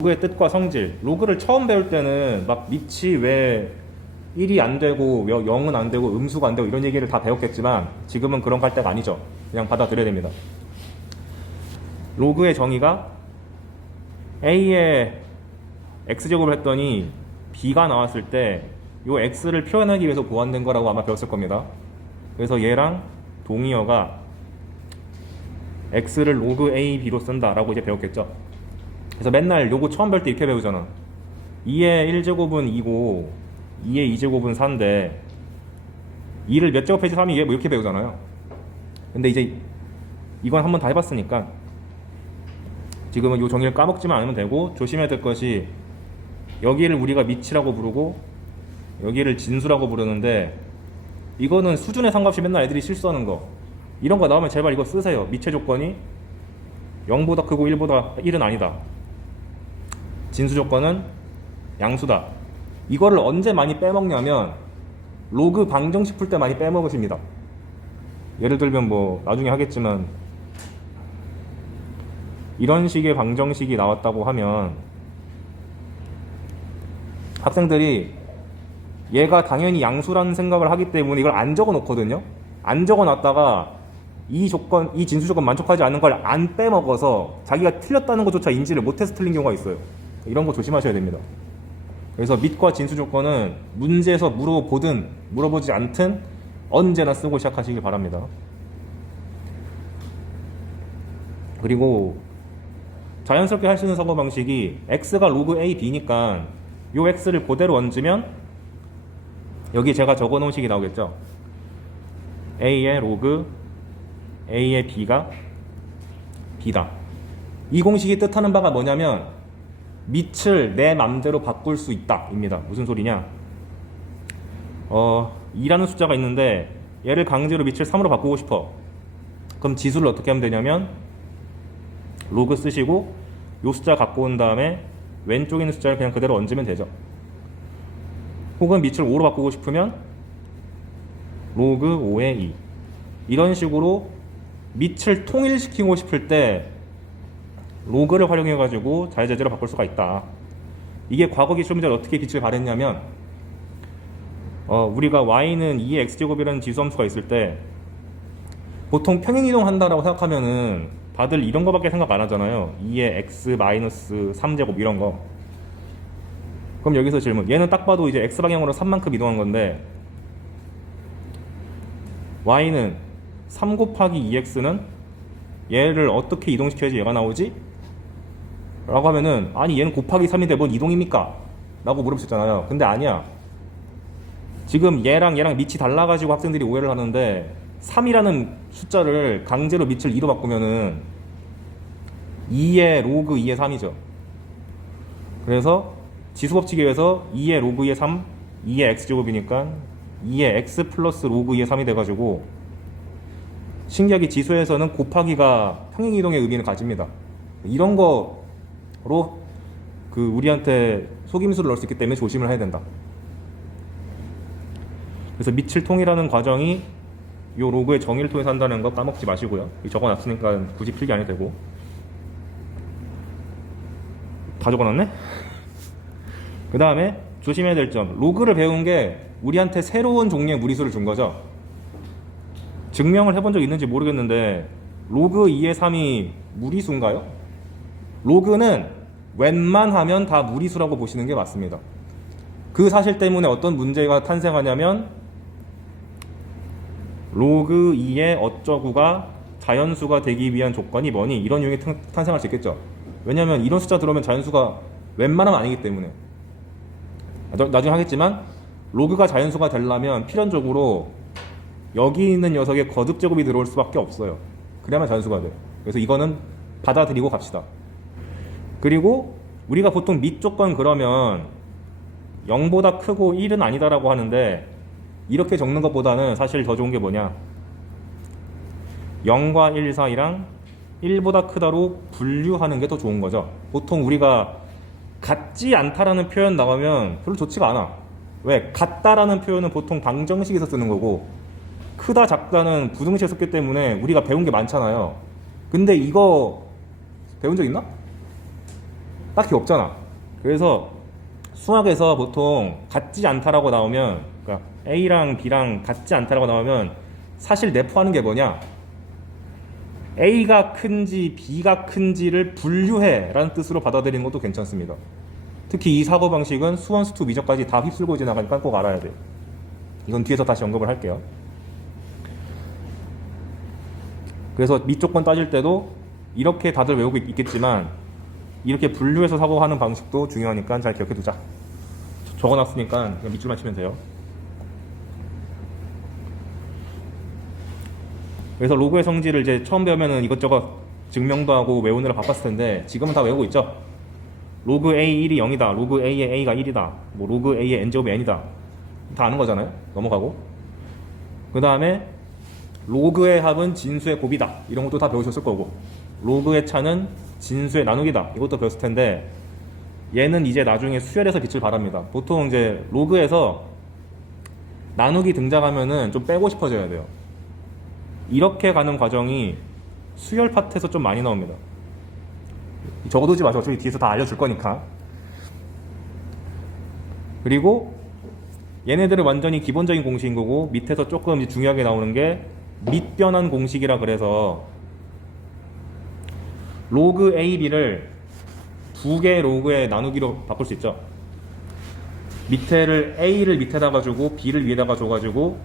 로그의 뜻과 성질. 로그를 처음 배울 때는 막 밑이 왜 1이 안 되고 0은 안 되고 음수가 안 되고 이런 얘기를 다 배웠겠지만 지금은 그런 갈 때가 아니죠. 그냥 받아들여야 됩니다. 로그의 정의가 A의 X제곱을 했더니 B가 나왔을 때 이 X를 표현하기 위해서 보완된 거라고 아마 배웠을 겁니다. 그래서 얘랑 동의어가 X를 로그 A, B로 쓴다 라고 이제 배웠겠죠. 그래서 맨날 요거 처음 배울 때 이렇게 배우잖아. 2의 1제곱은 2고 2의 2제곱은 4인데 2를 몇 제곱해지 3이 뭐 이렇게 배우잖아요. 근데 이제 이건 한번 다 해봤으니까 지금은 요 정의를 까먹지만 않으면 되고, 조심해야 될 것이 여기를 우리가 밑이라고 부르고 여기를 진수라고 부르는데, 이거는 수준에 상관없이 맨날 애들이 실수하는 거, 이런 거 나오면 제발 이거 쓰세요. 밑의 조건이 0보다 크고 1보다 1은 아니다. 진수 조건은 양수다. 이거를 언제 많이 빼먹냐면 로그 방정식 풀 때 많이 빼먹으십니다. 예를 들면 뭐 나중에 하겠지만 이런 식의 방정식이 나왔다고 하면 학생들이 얘가 당연히 양수라는 생각을 하기 때문에 이걸 안 적어 놓거든요. 안 적어 놨다가 이 진수 조건 만족하지 않는 걸 안 빼먹어서 자기가 틀렸다는 것조차 인지를 못해서 틀린 경우가 있어요. 이런 거 조심하셔야 됩니다. 그래서 밑과 진수 조건은 문제에서 물어보든 물어보지 않든 언제나 쓰고 시작하시길 바랍니다. 그리고 자연스럽게 할 수 있는 사고 방식이 x가 로그 a, b니까 요 x를 그대로 얹으면 여기 제가 적어 놓은 식이 나오겠죠. a의 로그 a의 b가 b다. 이 공식이 뜻하는 바가 뭐냐면 밑을 내 맘대로 바꿀 수 있다 입니다. 무슨 소리냐? 2라는 숫자가 있는데 얘를 강제로 밑을 3으로 바꾸고 싶어. 그럼 지수를 어떻게 하면 되냐면 로그 쓰시고 요 숫자 갖고 온 다음에 왼쪽에 있는 숫자를 그냥 그대로 얹으면 되죠. 혹은 밑을 5로 바꾸고 싶으면 로그 5의 2. 이런 식으로 밑을 통일시키고 싶을 때 로그를 활용해 가지고 자유자재로 바꿀 수가 있다. 이게 과거 기출 문제를 어떻게 빛을 발했냐면 우리가 y는 2의 x제곱이라는 지수함수가 있을 때 보통 평행이동 한다라고 생각하면은 다들 이런 거밖에 생각 안 하잖아요. 2의 x 마이너스 3제곱 이런 거. 그럼 여기서 질문. 얘는 딱 봐도 이제 x 방향으로 3만큼 이동한 건데 y는 3 곱하기 2x는 얘를 어떻게 이동시켜야지 얘가 나오지? 라고 하면은 아니 얘는 곱하기 3인데 뭔 이동입니까? 라고 물어보셨잖아요. 근데 아니야. 지금 얘랑 밑이 달라가지고 학생들이 오해를 하는데 3이라는 숫자를 강제로 밑을 2로 바꾸면은 2의 로그 2의 3이죠. 그래서 지수법칙에 의해서 2의 로그 2의 3, 2의 x제곱이니까 2의 x 플러스 로그 2의 3이 돼가지고 신기하게 지수에서는 곱하기가 평행이동의 의미를 가집니다. 이런 거로 우리한테 속임수를 넣을 수 있기 때문에 조심을 해야 된다. 그래서 밑을 통일하는 과정이 이 로그의 정의를 통해서 한다는 거 까먹지 마시고요. 적어놨으니까 굳이 필기 안 해도 되고. 다 적어놨네? 그 다음에 조심해야 될 점. 로그를 배운 게 우리한테 새로운 종류의 무리수를 준 거죠. 증명을 해본 적 있는지 모르겠는데 로그 2의 3이 무리수인가요? 로그는 웬만하면 다 무리수라고 보시는 게 맞습니다. 그 사실 때문에 어떤 문제가 탄생하냐면 로그 2의 어쩌구가 자연수가 되기 위한 조건이 뭐니? 이런 유형이 탄생할 수 있겠죠. 왜냐하면 이런 숫자 들어오면 자연수가 웬만하면 아니기 때문에. 나중에 하겠지만 로그가 자연수가 되려면 필연적으로 여기 있는 녀석의 거듭 제곱이 들어올 수밖에 없어요. 그래야만 자연수가 돼. 그래서 이거는 받아들이고 갑시다. 그리고 우리가 보통 밑 조건 그러면 0보다 크고 1은 아니다라고 하는데 이렇게 적는 것보다는 사실 더 좋은 게 뭐냐, 0과 1 사이랑 1보다 크다로 분류하는 게 더 좋은 거죠. 보통 우리가 같지 않다라는 표현 나오면 별로 좋지가 않아. 왜? 같다라는 표현은 보통 방정식에서 쓰는 거고 크다 작다는 부등식에 썼기 때문에 우리가 배운 게 많잖아요. 근데 이거 배운 적 있나? 딱히 없잖아. 그래서 수학에서 보통 같지 않다라고 나오면, 그러니까 A랑 B랑 같지 않다라고 나오면 사실 내포하는 게 뭐냐? A가 큰지 B가 큰지를 분류해 라는 뜻으로 받아들이는 것도 괜찮습니다. 특히 이 사고방식은 수원, 수투, 미적까지 다 휩쓸고 지나가니까 꼭 알아야 돼요. 이건 뒤에서 다시 언급을 할게요. 그래서 밑조건 따질 때도 이렇게 다들 외우고 있겠지만 이렇게 분류해서 사고하는 방식도 중요하니까 잘 기억해두자. 적어놨으니까 그냥 밑줄만 치면 돼요. 그래서 로그의 성질을 이제 처음 배우면은 이것저것 증명도 하고 외우느라 바빴을 텐데 지금은 다 외우고 있죠. 로그 A 1이 0이다. 로그 A의 A가 1이다. 뭐 로그 A의 n제곱이 n이다. 다 아는 거잖아요. 넘어가고. 그 다음에 로그의 합은 진수의 곱이다. 이런 것도 다 배우셨을 거고. 로그의 차는 진수의 나누기다. 이것도 배웠을 텐데 얘는 이제 나중에 수열에서 빛을 발합니다. 보통 이제 로그에서 나누기 등장하면은 좀 빼고 싶어져야 돼요. 이렇게 가는 과정이 수열 파트에서 좀 많이 나옵니다. 적어두지 마세요. 어차피 뒤에서 다 알려줄 거니까. 그리고 얘네들은 완전히 기본적인 공식인 거고 밑에서 조금 중요하게 나오는 게 밑변환 공식이라 그래서 로그 A, B를 두 개의 로그의 나누기로 바꿀 수 있죠. 밑에를 A를 밑에다가 주고 B를 위에다가 줘가지고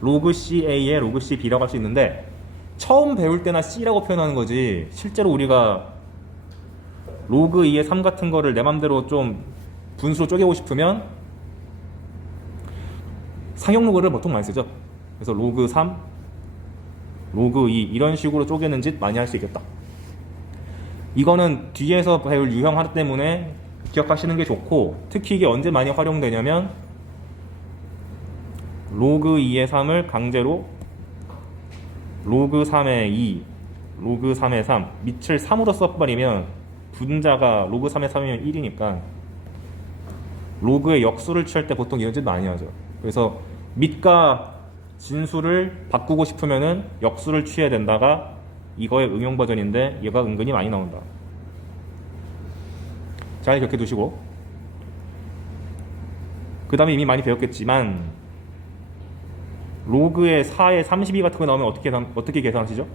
로그 CA에 로그 CB라고 할 수 있는데 처음 배울 때나 C라고 표현하는 거지 실제로 우리가 로그 2의 3 같은 거를 내 맘대로 좀 분수로 쪼개고 싶으면 상용 로그를 보통 많이 쓰죠. 그래서 로그 3, 로그 2 이런 식으로 쪼개는 짓 많이 할 수 있겠다. 이거는 뒤에서 배울 유형 하나 때문에 기억하시는 게 좋고 특히 이게 언제 많이 활용되냐면 로그 2의 3을 강제로 로그 3의 2, 로그 3의 3 밑을 3으로 써버리면 분자가 로그 3의 3이면 1이니까 로그의 역수를 취할 때 보통 이런 짓 많이 하죠. 그래서 밑과 진수를 바꾸고 싶으면은 역수를 취해야 된다가 이거의 응용 버전인데 얘가 은근히 많이 나온다. 잘 기억해 두시고 그 다음에 이미 많이 배웠겠지만 로그의 4에 32 같은 거 나오면 어떻게 계산하시죠?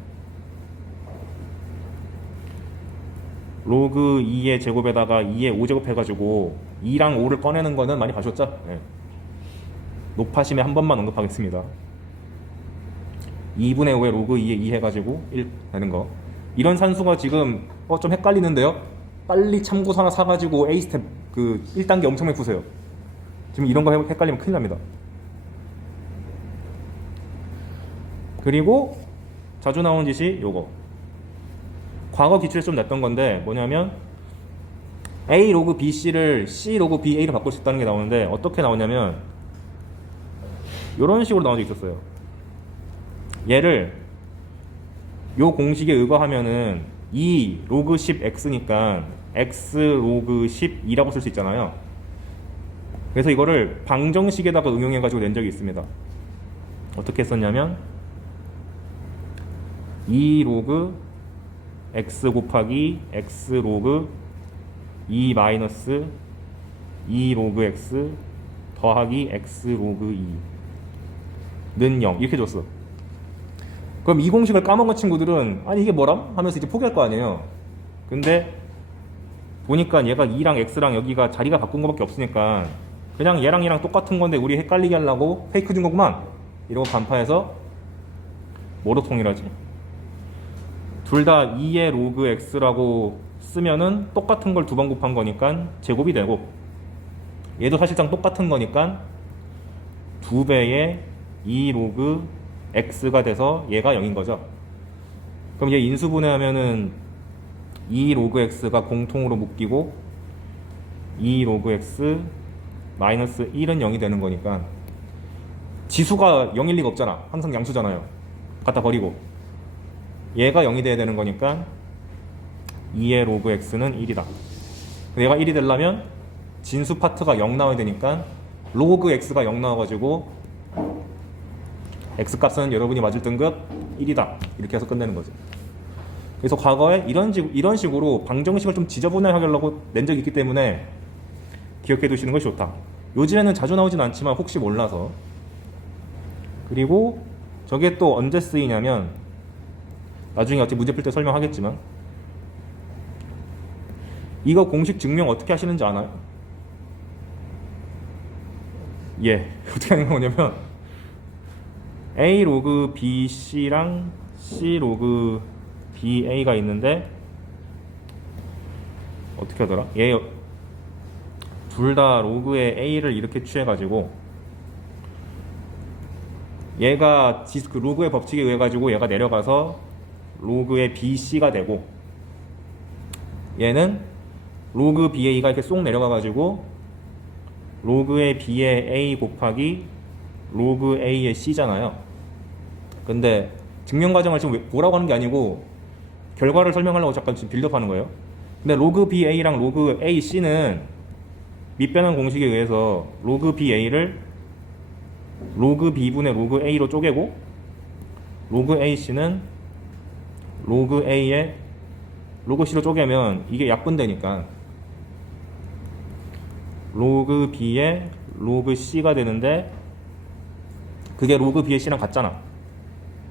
로그 2의 제곱에다가 2의 5제곱 해가지고 2랑 5를 꺼내는 거는 많이 봐줬죠? 네. 높아심에 한 번만 언급하겠습니다. 2분의 5에 로그 2에 2 해가지고 1 되는 거. 이런 산수가 지금 좀 헷갈리는데요? 빨리 참고서 하나 사가지고 A 스텝 그 1단계 엄청 많이 푸세요. 지금 이런 거 헷갈리면 큰일 납니다. 그리고 자주 나오는 짓이 요거. 과거 기출에 좀 냈던 건데 뭐냐면 A 로그 BC를 C 로그 BA로 바꿀 수 있다는 게 나오는데 어떻게 나오냐면 이런 식으로 나온 적 있었어요. 얘를 요 공식에 의거하면은 2 로그 10x니까 x 로그 12라고 쓸 수 있잖아요. 그래서 이거를 방정식에다가 응용해가지고 낸 적이 있습니다. 어떻게 썼냐면 2 로그 x 곱하기 x 로그 2 마이너스 2 로그 x 더하기 x 로그 2는 0 이렇게 줬어. 그럼 이 공식을 까먹은 친구들은 아니 이게 뭐람? 하면서 이제 포기할 거 아니에요. 근데 보니까 얘가 2랑 x랑 여기가 자리가 바꾼 거밖에 없으니까 그냥 얘랑 얘랑 똑같은 건데 우리 헷갈리게 하려고 페이크 준 거구만 이러고 간파해서 뭐로 통일하지? 둘 다 2의 로그 x라고 쓰면은 똑같은 걸 두 번 곱한 거니까 제곱이 되고 얘도 사실상 똑같은 거니까 2배의 2 로그 x가 돼서 얘가 0인 거죠. 그럼 얘 인수분해하면은 2 로그 x가 공통으로 묶이고 2 로그 x 마이너스 1은 0이 되는 거니까 지수가 0일 리가 없잖아. 항상 양수잖아요. 갖다 버리고 얘가 0이 돼야 되는 거니까 2의 로그 x는 1이다. 얘가 1이 되려면 진수 파트가 0 나와야 되니까 로그 x가 0 나와가지고 x 값은 여러분이 맞을 등급 1이다. 이렇게 해서 끝내는 거죠. 그래서 과거에 이런 식으로 방정식을 좀 지저분하게 하려고 낸 적이 있기 때문에 기억해 두시는 것이 좋다. 요즘에는 자주 나오진 않지만 혹시 몰라서. 그리고 저게 또 언제 쓰이냐면 나중에 어차피 문제 풀 때 설명하겠지만 이거 공식 증명 어떻게 하시는지 아나요? 예, 어떻게 하는 거냐면 A 로그 BC랑 C 로그 BA가 있는데 어떻게 하더라? 얘 둘 다 로그의 A를 이렇게 취해가지고 얘가 그 로그의 법칙에 의해 가지고 얘가 내려가서 로그의 BC가 되고 얘는 로그 BA가 이렇게 쏙 내려가 가지고 로그의 B의 A 곱하기 로그 A의 C잖아요. 근데 증명 과정을 지금 뭐라고 하는 게 아니고 결과를 설명하려고 잠깐 지금 빌드업하는 거예요. 근데 로그 BA랑 로그 AC는 밑변환 공식에 의해서 로그 BA를 로그 B분의 로그 A로 쪼개고 로그 AC는 로그 A에 로그 C로 쪼개면 이게 약분되니까 로그 B에 로그 C가 되는데 그게 로그 B의 C랑 같잖아.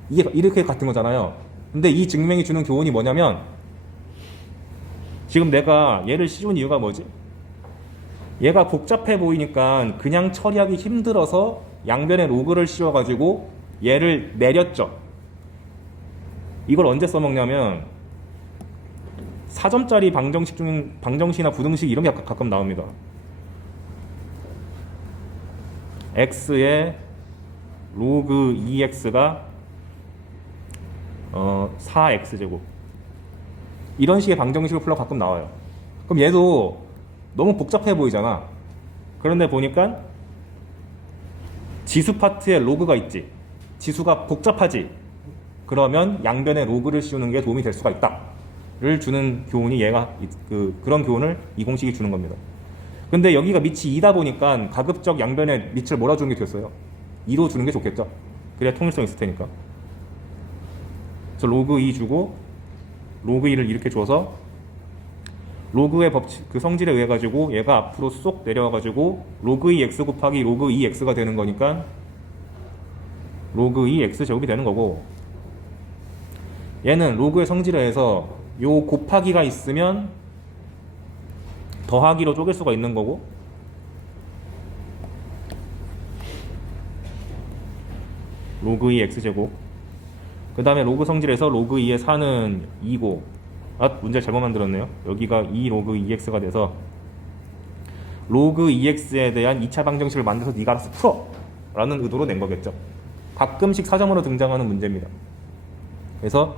이게 이렇게 같은 거잖아요. 근데 이 증명이 주는 교훈이 뭐냐면 지금 내가 얘를 씌운 이유가 뭐지? 얘가 복잡해 보이니까 그냥 처리하기 힘들어서 양변에 로그를 씌워가지고 얘를 내렸죠. 이걸 언제 써먹냐면 4점짜리 방정식이나 부등식 이런 게 가끔 나옵니다. x의 로그 2x가 4x제곱 이런 식의 방정식을 풀러 가끔 나와요. 그럼 얘도 너무 복잡해 보이잖아. 그런데 보니까 지수 파트에 로그가 있지. 지수가 복잡하지. 그러면 양변에 로그를 씌우는 게 도움이 될 수가 있다. 를 주는 교훈이 얘가 그런 교훈을 이 공식이 주는 겁니다. 근데 여기가 밑이 2다 보니까 가급적 양변에 밑을 몰아주는 게 됐어요. 2로 주는 게 좋겠죠. 그래야 통일성 있을 테니까. 그래서 로그 2 주고 로그 2를 이렇게 줘서 로그의 법칙 그 성질에 의해 가지고 얘가 앞으로 쏙 내려와 가지고 로그 2x 곱하기 로그 2x가 되는 거니까 로그 2x 제곱이 되는 거고 얘는 로그의 성질에 의해서 요 곱하기가 있으면 더하기로 쪼갤 수가 있는 거고 로그 2x 제곱 그 다음에 로그 성질에서 로그 2의 4는 2고 문제 잘못 만들었네요. 여기가 2 로그 2x가 돼서 로그 2x에 대한 2차 방정식을 만들어서 네가 알아서 풀어! 라는 의도로 낸 거겠죠. 가끔씩 사점으로 등장하는 문제입니다. 그래서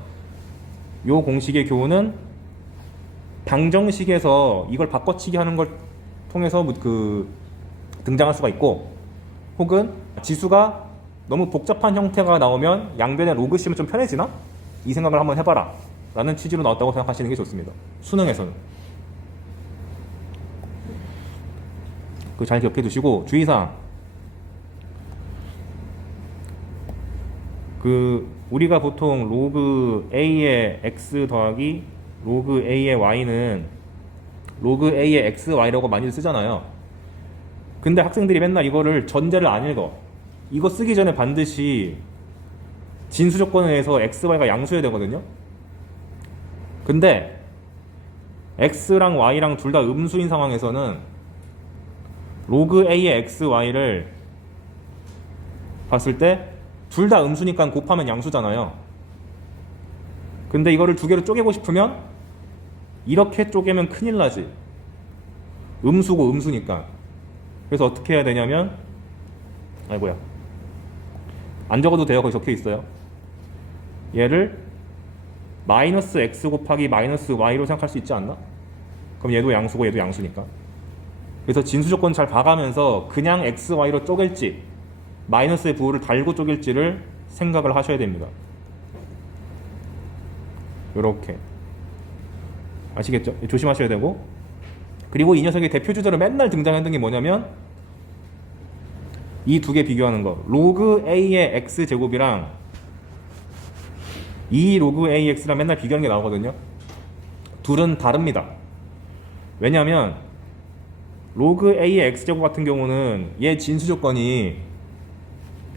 요 공식의 교훈은 방정식에서 이걸 바꿔치기 하는 걸 통해서 등장할 수가 있고 혹은 지수가 너무 복잡한 형태가 나오면 양변에 로그 씌우면 좀 편해지나? 이 생각을 한번 해봐라 라는 취지로 나왔다고 생각하시는 게 좋습니다. 수능에서는 그거 잘 기억해 두시고 주의사항 우리가 보통 로그 A의 X 더하기 로그 A의 Y는 로그 A의 XY라고 많이 쓰잖아요. 근데 학생들이 맨날 이거를 전제를 안 읽어. 이거 쓰기 전에 반드시 진수 조건에 의해서 XY가 양수여야 되거든요. 근데 X랑 Y랑 둘 다 음수인 상황에서는 로그 A의 XY를 봤을 때 둘 다 음수니까 곱하면 양수잖아요. 근데 이거를 두 개로 쪼개고 싶으면 이렇게 쪼개면 큰일 나지. 음수고 음수니까. 그래서 어떻게 해야 되냐면 아이고야 안 적어도 돼요. 거기 적혀 있어요. 얘를 마이너스 x 곱하기 마이너스 y로 생각할 수 있지 않나? 그럼 얘도 양수고 얘도 양수니까. 그래서 진수 조건 잘 봐가면서 그냥 x, y로 쪼갤지 마이너스의 부호를 달고 쪼갤지를 생각을 하셔야 됩니다. 요렇게 아시겠죠? 조심하셔야 되고 그리고 이 녀석의 대표 주제로 맨날 등장했던 게 뭐냐면 이 두 개 비교하는 거. 로그 a의 x제곱이랑 2 로그 AX랑 맨날 비교하는 게 나오거든요. 둘은 다릅니다. 왜냐하면 로그 A의 X제곱 같은 경우는 얘 진수 조건이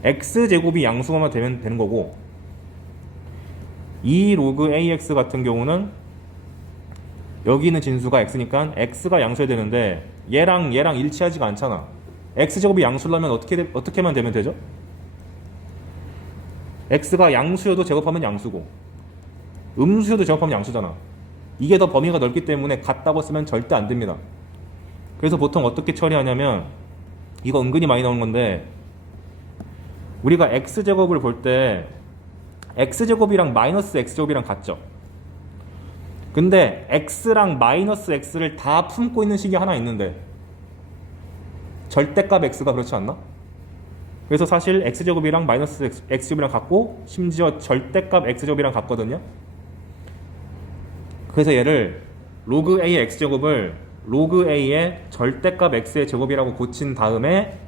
X제곱이 양수만 되면 되는 거고, 2 로그 AX 같은 경우는 여기 있는 진수가 X니까 X가 양수해야 되는데 얘랑 일치하지가 않잖아. X제곱이 양수라면 어떻게만 되면 되죠? X가 양수여도 제곱하면 양수고 음수여도 제곱하면 양수잖아. 이게 더 범위가 넓기 때문에 같다고 쓰면 절대 안 됩니다. 그래서 보통 어떻게 처리하냐면, 이거 은근히 많이 나오는 건데, 우리가 X제곱을 볼 때 X제곱이랑 마이너스 X제곱이랑 같죠. 근데 X랑 마이너스 X를 다 품고 있는 식이 하나 있는데 절대값 X가 그렇지 않나? 그래서 사실 X제곱이랑 마이너스 X제곱이랑 같고 심지어 절대값 X제곱이랑 같거든요. 그래서 얘를 로그 A의 X제곱을 로그 A의 절대값 X의 제곱이라고 고친 다음에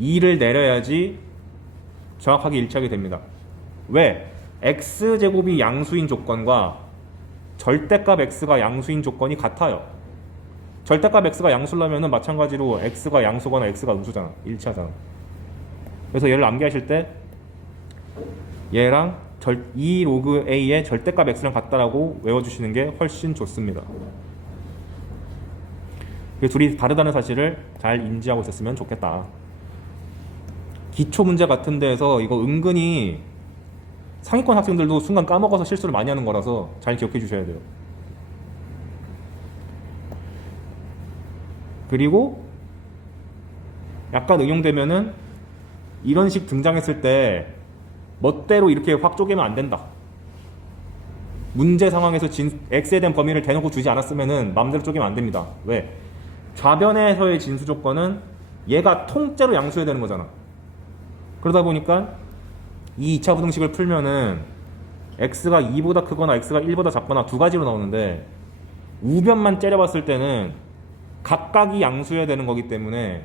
2를 내려야지 정확하게 일치하게 됩니다. 왜? X제곱이 양수인 조건과 절대값 X가 양수인 조건이 같아요. 절대값 X가 양수라면 마찬가지로 X가 양수거나 X가 음수잖아. 일치하잖아. 그래서 얘를 암기하실 때 얘랑 2 로그 A의 절대값 X랑 같다라고 외워주시는 게 훨씬 좋습니다. 둘이 다르다는 사실을 잘 인지하고 있었으면 좋겠다. 기초 문제 같은 데에서 이거 은근히 상위권 학생들도 순간 까먹어서 실수를 많이 하는 거라서 잘 기억해 주셔야 돼요. 그리고 약간 응용되면은 이런 식 등장했을 때 멋대로 이렇게 확 쪼개면 안 된다. 문제 상황에서 X에 대한 범위를 대놓고 주지 않았으면은 마음대로 쪼개면 안 됩니다. 왜? 좌변에서의 진수 조건은 얘가 통째로 양수해야 되는 거잖아. 그러다 보니까 이 2차 부등식을 풀면은 x가 2보다 크거나 x가 1보다 작거나 두 가지로 나오는데, 우변만 째려봤을 때는 각각이 양수해야 되는 거기 때문에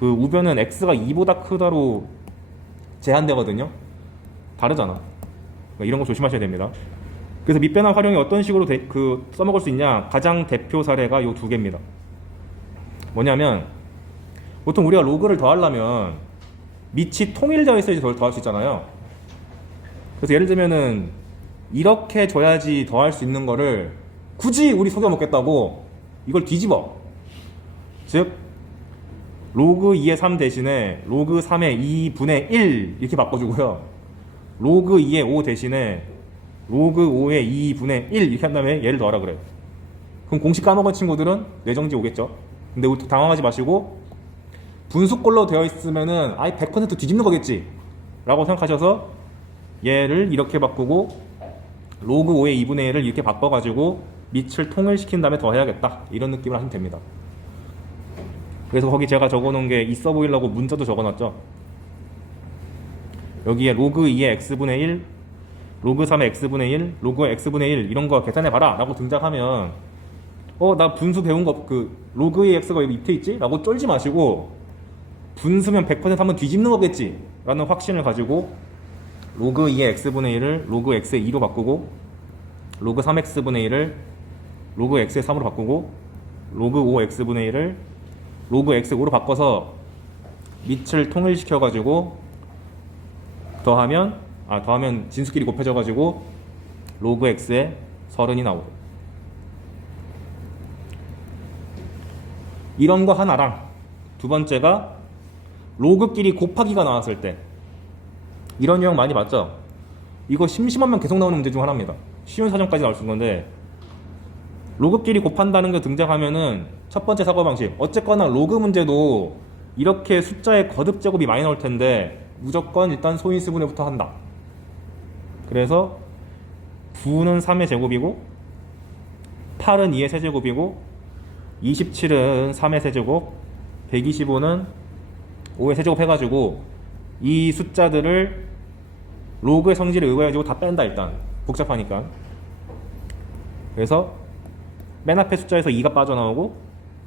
그 우변은 x가 2보다 크다로 제한되거든요. 다르잖아. 그러니까 이런 거 조심하셔야 됩니다. 그래서 밑변환 활용이 어떤 식으로 써먹을 수 있냐? 가장 대표 사례가 이 두 개입니다. 뭐냐면, 보통 우리가 로그를 더하려면 밑이 통일되어 있어야지 더할 수 있잖아요. 그래서 예를 들면은 이렇게 줘야지 더할 수 있는 거를 굳이 우리 속여 먹겠다고 이걸 뒤집어. 즉 로그 2의 3 대신에 로그 3의 2분의 1 이렇게 바꿔주고요. 로그 2의 5 대신에 로그 5의 2분의 1 이렇게 한 다음에 얘를 더하라 그래요. 그럼 공식 까먹은 친구들은 뇌정지 오겠죠. 근데 우리 당황하지 마시고, 분수꼴로 되어 있으면은 아예 100% 뒤집는 거겠지 라고 생각하셔서 얘를 이렇게 바꾸고 로그 5의 2분의 1을 이렇게 바꿔가지고 밑을 통일시킨 다음에 더해야겠다, 이런 느낌을 하시면 됩니다. 그래서 거기 제가 적어놓은 게 있어 보이려고 문자도 적어놨죠. 여기에 로그 2의 x분의 1, 로그 3의 x분의 1, 로그 x분의 1 이런 거 계산해봐라 라고 등장하면 나 분수 배운 거 로그의 x가 여기 밑에 있지? 라고 쫄지 마시고, 분수면 100% 한번 뒤집는 거겠지 라는 확신을 가지고 로그 2의 x분의 1을 로그 x의 2로 바꾸고, 로그 3x분의 1을 로그 x의 3으로 바꾸고, 로그 5x분의 1을 로그 x의 5로 바꿔서 밑을 통일시켜 가지고 더하면 진수끼리 곱해져 가지고 로그 x의 30이 나오고, 이런 거 하나랑 두 번째가 로그끼리 곱하기가 나왔을 때, 이런 유형 많이 봤죠? 이거 심심하면 계속 나오는 문제 중 하나입니다. 쉬운 사정까지 나올 수 있는 건데, 로그끼리 곱한다는 게 등장하면은 첫 번째 사고방식, 어쨌거나 로그 문제도 이렇게 숫자의 거듭 제곱이 많이 나올 텐데 무조건 일단 소인수분해부터 한다. 그래서 9는 3의 제곱이고 8은 2의 세제곱이고 27은 3의 세제곱, 125는 5의 세제곱 해가지고 이 숫자들을 로그의 성질에 의거해가지고 다 뺀다. 일단 복잡하니까. 그래서 맨 앞에 숫자에서 2가 빠져나오고,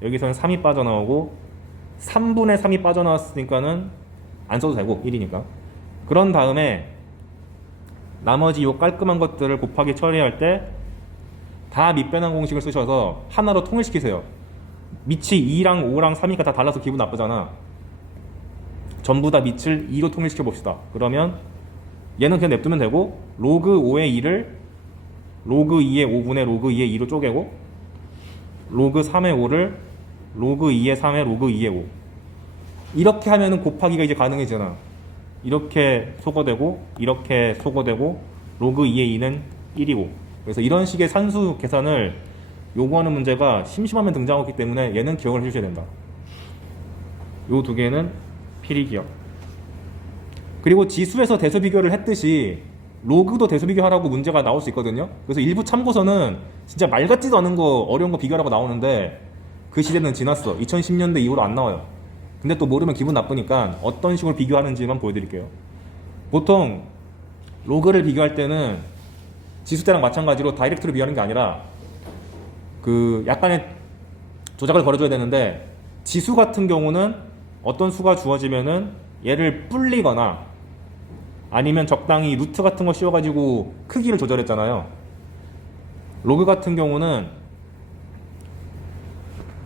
여기서는 3이 빠져나오고, 3분의 3이 빠져나왔으니까는 안 써도 되고 1이니까. 그런 다음에 나머지 요 깔끔한 것들을 곱하기 처리할 때 다 밑변환 공식을 쓰셔서 하나로 통일시키세요. 밑이 2랑 5랑 3이니까 다 달라서 기분 나쁘잖아. 전부 다 밑을 2로 통일시켜 봅시다. 그러면 얘는 그냥 냅두면 되고 로그 5의 2를 로그 2의 5분의 로그 2의 2로 쪼개고 로그 3의 5를 로그 2의 3의 로그 2의 5 이렇게 하면은 곱하기가 이제 가능해지잖아. 이렇게 소거되고 이렇게 소거되고 로그 2의 2는 1이고 그래서 이런 식의 산수 계산을 요구하는 문제가 심심하면 등장하기 때문에 얘는 기억을 해주셔야 된다. 요 두 개는 필히 기억. 그리고 지수에서 대수 비교를 했듯이 로그도 대수 비교하라고 문제가 나올 수 있거든요. 그래서 일부 참고서는 진짜 말 같지도 않은 거 어려운 거 비교하라고 나오는데 그 시대는 지났어. 2010년대 이후로 안 나와요. 근데 또 모르면 기분 나쁘니까 어떤 식으로 비교하는지만 보여드릴게요. 보통 로그를 비교할 때는 지수 때랑 마찬가지로 다이렉트로 비교하는 게 아니라 그 약간의 조작을 걸어줘야 되는데 지수 같은 경우는 어떤 수가 주어지면은 얘를 불리거나 아니면 적당히 루트 같은 거 씌워가지고 크기를 조절했잖아요. 로그 같은 경우는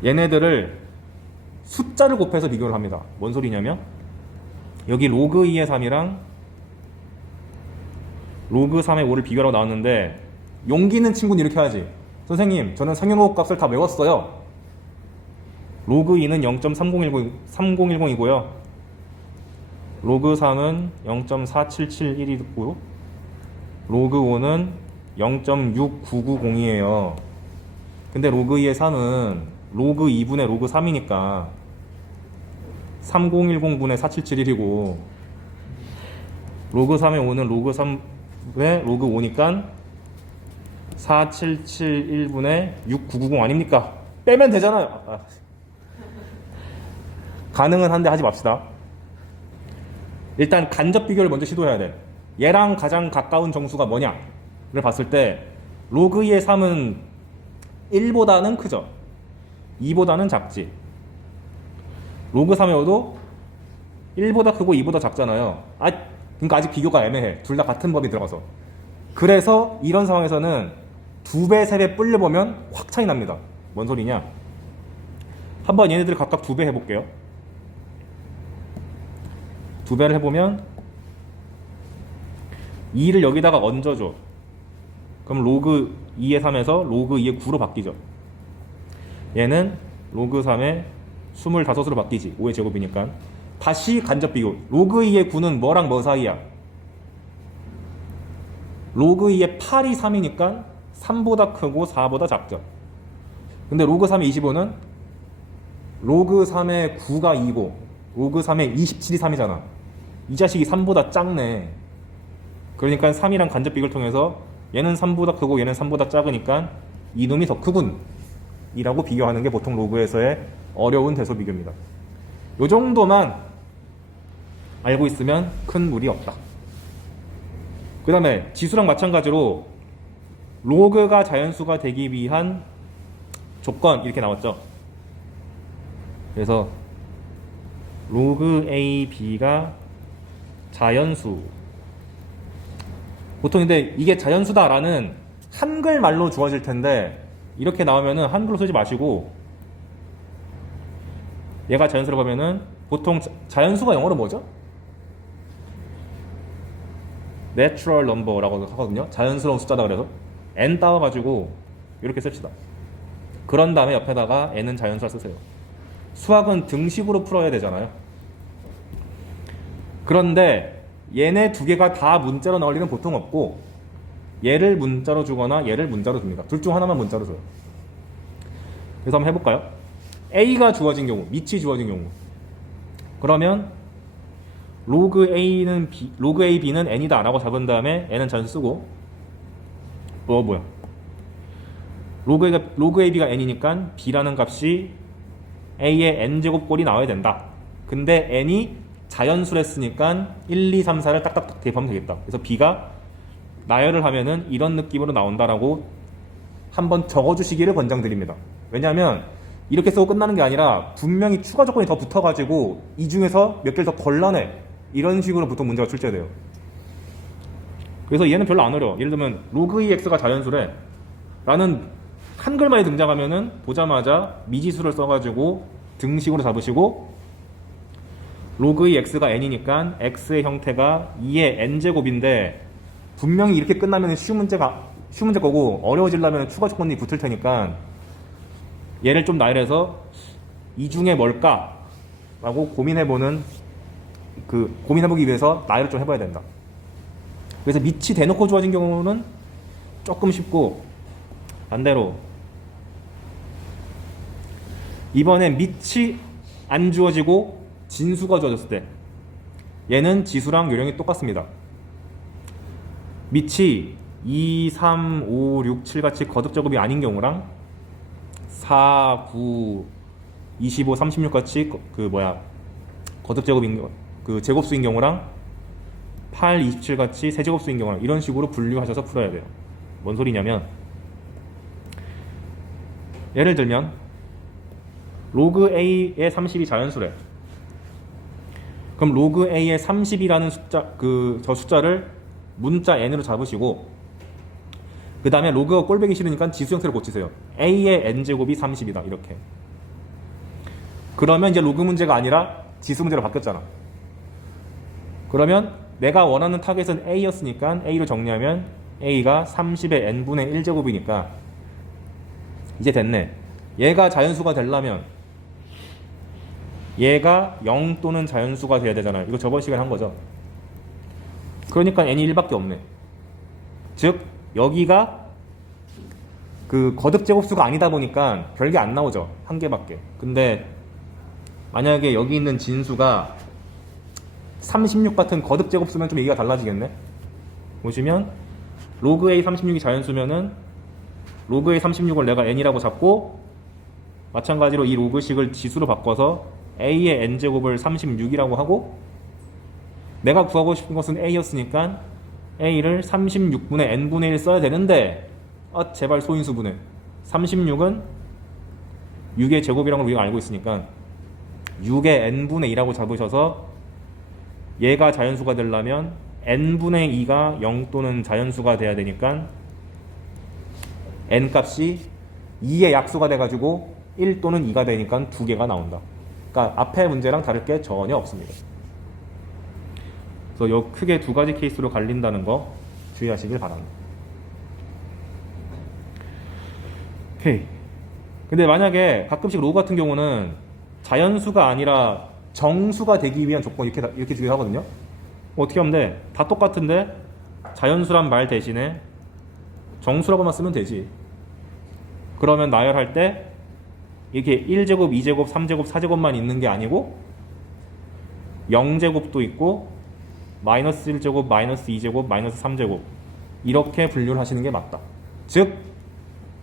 얘네들을 숫자를 곱해서 비교를 합니다. 뭔 소리냐면 여기 로그 2의 3이랑 로그 3의 5를 비교하라고 나왔는데 용기 있는 친구는 이렇게 하지. 선생님 저는 상용호 값을 다 외웠어요. 로그 2는 0.3010이고요. 로그 3은 0.4771이고 로그 5는 0.6990이에요. 근데 로그 2의 3은 로그 2분의 로그 3이니까 3010분의 4771이고 로그 3의 5는 로그 3의 로그 5니까 4771분의 6990 아닙니까? 빼면 되잖아요. 가능은 한데 하지 맙시다. 일단 간접 비교를 먼저 시도해야 돼. 얘랑 가장 가까운 정수가 뭐냐를 봤을 때 로그 2의 3은 1보다는 크죠. 2보다는 작지. 로그 3의 5도 1보다 크고 2보다 작잖아요. 그러니까 아직 비교가 애매해. 둘 다 같은 법이 들어가서. 그래서 이런 상황에서는 2배, 3배 불려보면 확 차이 납니다. 뭔 소리냐? 한번 얘네들 각각 2배 해볼게요. 2배를 해보면 2를 여기다가 얹어줘. 그럼 로그 2의 3에서 로그 2의 9로 바뀌죠. 얘는 로그 3의 25으로 바뀌지. 5의 제곱이니까. 다시 간접 비교. 로그 2의 9는 뭐랑 뭐 사이야? 로그 2의 8이 3이니까 3보다 크고 4보다 작죠. 근데 로그 3의 25는 로그 3의 9가 2고 로그 3의 27이 3이잖아. 이 자식이 3보다 작네. 그러니까 3이랑 간접 비교를 통해서 얘는 3보다 크고 얘는 3보다 작으니까 이놈이 더 크군 이라고 비교하는 게 보통 로그에서의 어려운 대소 비교입니다. 요 정도만 알고 있으면 큰 무리 없다. 그 다음에 지수랑 마찬가지로 로그가 자연수가 되기 위한 조건 이렇게 나왔죠. 그래서 로그 A, B가 자연수. 보통 근데 이게 자연수다라는 한글말로 주어질 텐데 이렇게 나오면은 한글로 쓰지 마시고 얘가 자연수로 보면은 보통 자연수가 영어로 뭐죠? Natural number라고 하거든요. 자연스러운 숫자다 그래서 n 따와가지고 이렇게 씁시다. 그런 다음에 옆에다가 n은 자연수라 쓰세요. 수학은 등식으로 풀어야 되잖아요. 그런데 얘네 두 개가 다 문자로 나올 일은 보통 없고 얘를 문자로 주거나 얘를 문자로 줍니다. 둘 중 하나만 문자로 줘요. 그래서 한번 해볼까요? A가 주어진 경우, 밑이 주어진 경우 그러면 로그 A, B는 n이다 라고 잡은 다음에 n은 자연수 쓰고 뭐야 로그 AB가 n이니까 B라는 값이 A의 n제곱꼴이 나와야 된다. 근데 n이 자연수랬으니까 1, 2, 3, 4를 딱딱딱 대입하면 되겠다. 그래서 B가 나열을 하면은 이런 느낌으로 나온다라고 한번 적어주시기를 권장드립니다. 왜냐하면 이렇게 쓰고 끝나는 게 아니라 분명히 추가 조건이 더 붙어가지고 이 중에서 몇 개를 더 골라내. 이런 식으로 보통 문제가 출제돼요. 그래서 얘는 별로 안 어려워. 예를 들면 로그 EX가 자연수래 라는 한글만이 등장하면은 보자마자 미지수를 써가지고 등식으로 잡으시고 로그 EX가 n이니까 x의 형태가 2의 n제곱인데 분명히 이렇게 끝나면 쉬운 문제 거고 어려워지려면 추가 조건이 붙을 테니까 얘를 좀 나열해서 이 중에 뭘까? 라고 고민해보기 위해서 나열을 좀 해봐야 된다. 그래서 밑이 대놓고 주어진 경우는 조금 쉽고 반대로 이번엔 밑이 안 주어지고 진수가 주어졌을 때 얘는 지수랑 요령이 똑같습니다. 밑이 2, 3, 5, 6, 7 같이 거듭제곱이 아닌 경우랑 4, 9, 25, 36 같이 거듭제곱인 제곱수인 경우랑 8, 27 같이 세제곱수인 경우랑 이런 식으로 분류하셔서 풀어야 돼요. 뭔 소리냐면 예를 들면 로그 A의 30이 자연수래. 그럼 로그 A의 30이라는 저 숫자를 문자 n으로 잡으시고 그 다음에 로그가 꼴보기 싫으니까 지수 형태로 고치세요. A의 n제곱이 30이다 이렇게. 그러면 이제 로그 문제가 아니라 지수 문제로 바뀌었잖아. 그러면 내가 원하는 타겟은 A였으니까 A로 정리하면 A가 30의 n분의 1제곱이니까 이제 됐네. 얘가 자연수가 되려면 얘가 0 또는 자연수가 돼야 되잖아요. 이거 저번 시간에 한 거죠. 그러니까 n이 1밖에 없네. 즉 여기가 거듭제곱수가 아니다 보니까 별게 안 나오죠. 한 개밖에. 근데 만약에 여기 있는 진수가 36 같은 거듭제곱수면 좀 얘기가 달라지겠네. 보시면 로그 A 36이 자연수면은 로그 A 36을 내가 n이라고 잡고 마찬가지로 이 로그식을 지수로 바꿔서 A의 n제곱을 36이라고 하고 내가 구하고 싶은 것은 A였으니까 A를 36분의 n분의 1 써야 되는데 제발 소인수분해. 36은 6의 제곱이라는 걸 우리가 알고 있으니까 6의 n분의 2라고 잡으셔서 얘가 자연수가 되려면 n분의 2가 0 또는 자연수가 돼야 되니까 n 값이 2의 약수가 돼가지고 1 또는 2가 되니까 두 개가 나온다. 그러니까 앞에 문제랑 다를 게 전혀 없습니다. 그래서 요 크게 두 가지 케이스로 갈린다는 거 주의하시길 바랍니다. 오케이. 근데 만약에 가끔씩 로그 같은 경우는 자연수가 아니라 정수가 되기 위한 조건 이렇게 주기도 하거든요. 어떻게 하면 돼? 다 똑같은데 자연수란 말 대신에 정수라고만 쓰면 되지. 그러면 나열할 때 이렇게 1제곱, 2제곱, 3제곱, 4제곱만 있는 게 아니고 0제곱도 있고 마이너스 1제곱, 마이너스 2제곱, 마이너스 3제곱 이렇게 분류를 하시는 게 맞다. 즉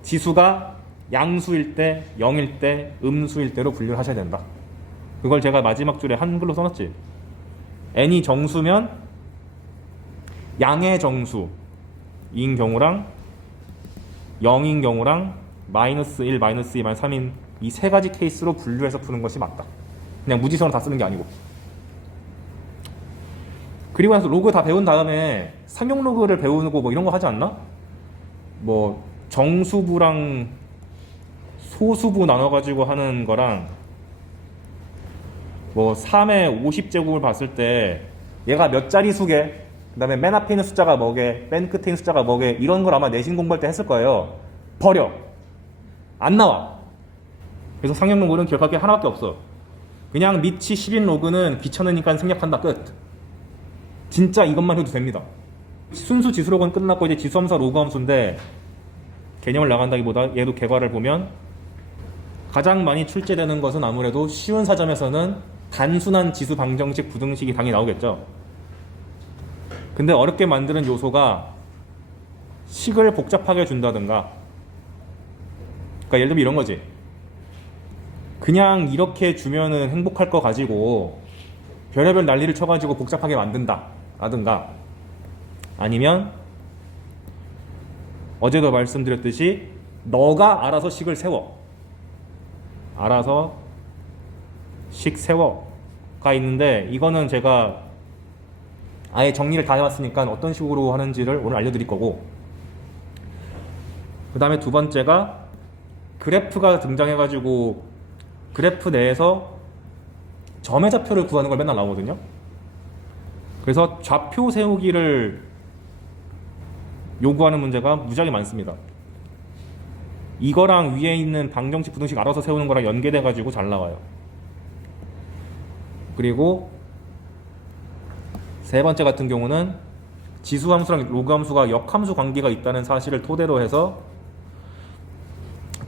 지수가 양수일 때, 0일 때, 음수일 때로 분류를 하셔야 된다. 그걸 제가 마지막 줄에 한글로 써놨지. n이 정수면 양의 정수인 경우랑 0인 경우랑 마이너스 1, 마이너스 2, 마이너스 3인 이 세 가지 케이스로 분류해서 푸는 것이 맞다. 그냥 무지성을 다 쓰는 게 아니고. 그리고 나서 로그 다 배운 다음에 상용 로그를 배우고 뭐 이런 거 하지 않나? 뭐 정수부랑 소수부 나눠가지고 하는 거랑 뭐 3의 50제곱을 봤을 때 얘가 몇 자리 수개, 그 다음에 맨 앞에 있는 숫자가 뭐게, 맨 끝에 있는 숫자가 뭐게 이런 걸 아마 내신 공부할 때 했을 거예요. 버려. 안 나와. 그래서 상용 로그는 기억할 게 하나밖에 없어. 그냥 밑이 10인 로그는 귀찮으니까 생략한다. 끝. 진짜 이것만 해도 됩니다. 순수 지수 로그는 끝났고 이제 지수함수 로그 함수인데 개념을 나간다기보다 얘도 개괄을 보면 가장 많이 출제되는 것은 아무래도 쉬운 사점에서는 단순한 지수 방정식 부등식이 당연히 나오겠죠. 근데 어렵게 만드는 요소가 식을 복잡하게 준다든가, 그러니까 예를 들면 이런 거지. 그냥 이렇게 주면은 행복할 거 가지고 별의별 난리를 쳐가지고 복잡하게 만든다 라든가, 아니면 어제도 말씀드렸듯이 너가 알아서 식을 세워, 알아서 식 세워가 있는데, 이거는 제가 아예 정리를 다 해왔으니까 어떤 식으로 하는지를 오늘 알려드릴 거고, 그 다음에 두 번째가 그래프가 등장해가지고 그래프 내에서 점의 좌표를 구하는 걸 맨날 나오거든요. 그래서 좌표 세우기를 요구하는 문제가 무지하게 많습니다. 이거랑 위에 있는 방정식, 부등식 알아서 세우는 거랑 연계돼가지고 잘 나와요. 그리고 세 번째 같은 경우는 지수함수랑 로그함수가 역함수 관계가 있다는 사실을 토대로 해서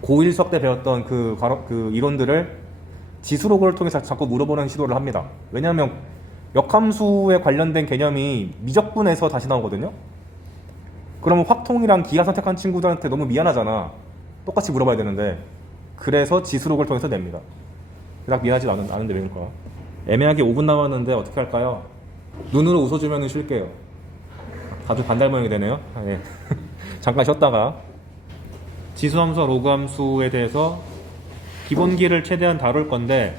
고1 수학 때 배웠던 그 이론들을 지수로그를 통해서 자꾸 물어보는 시도를 합니다. 왜냐하면 역함수에 관련된 개념이 미적분에서 다시 나오거든요. 그러면 확통이랑 기하 선택한 친구들한테 너무 미안하잖아. 똑같이 물어봐야 되는데. 그래서 지수로그를 통해서 냅니다. 그닥 미안하지도 않은데 왜 그럴까? 애매하게 5분 남았는데 어떻게 할까요? 눈으로 웃어주면 쉴게요. 아주 반달 모양이 되네요. 아, 예. 잠깐 쉬었다가 지수함수와 로그함수에 대해서 기본기를 최대한 다룰 건데,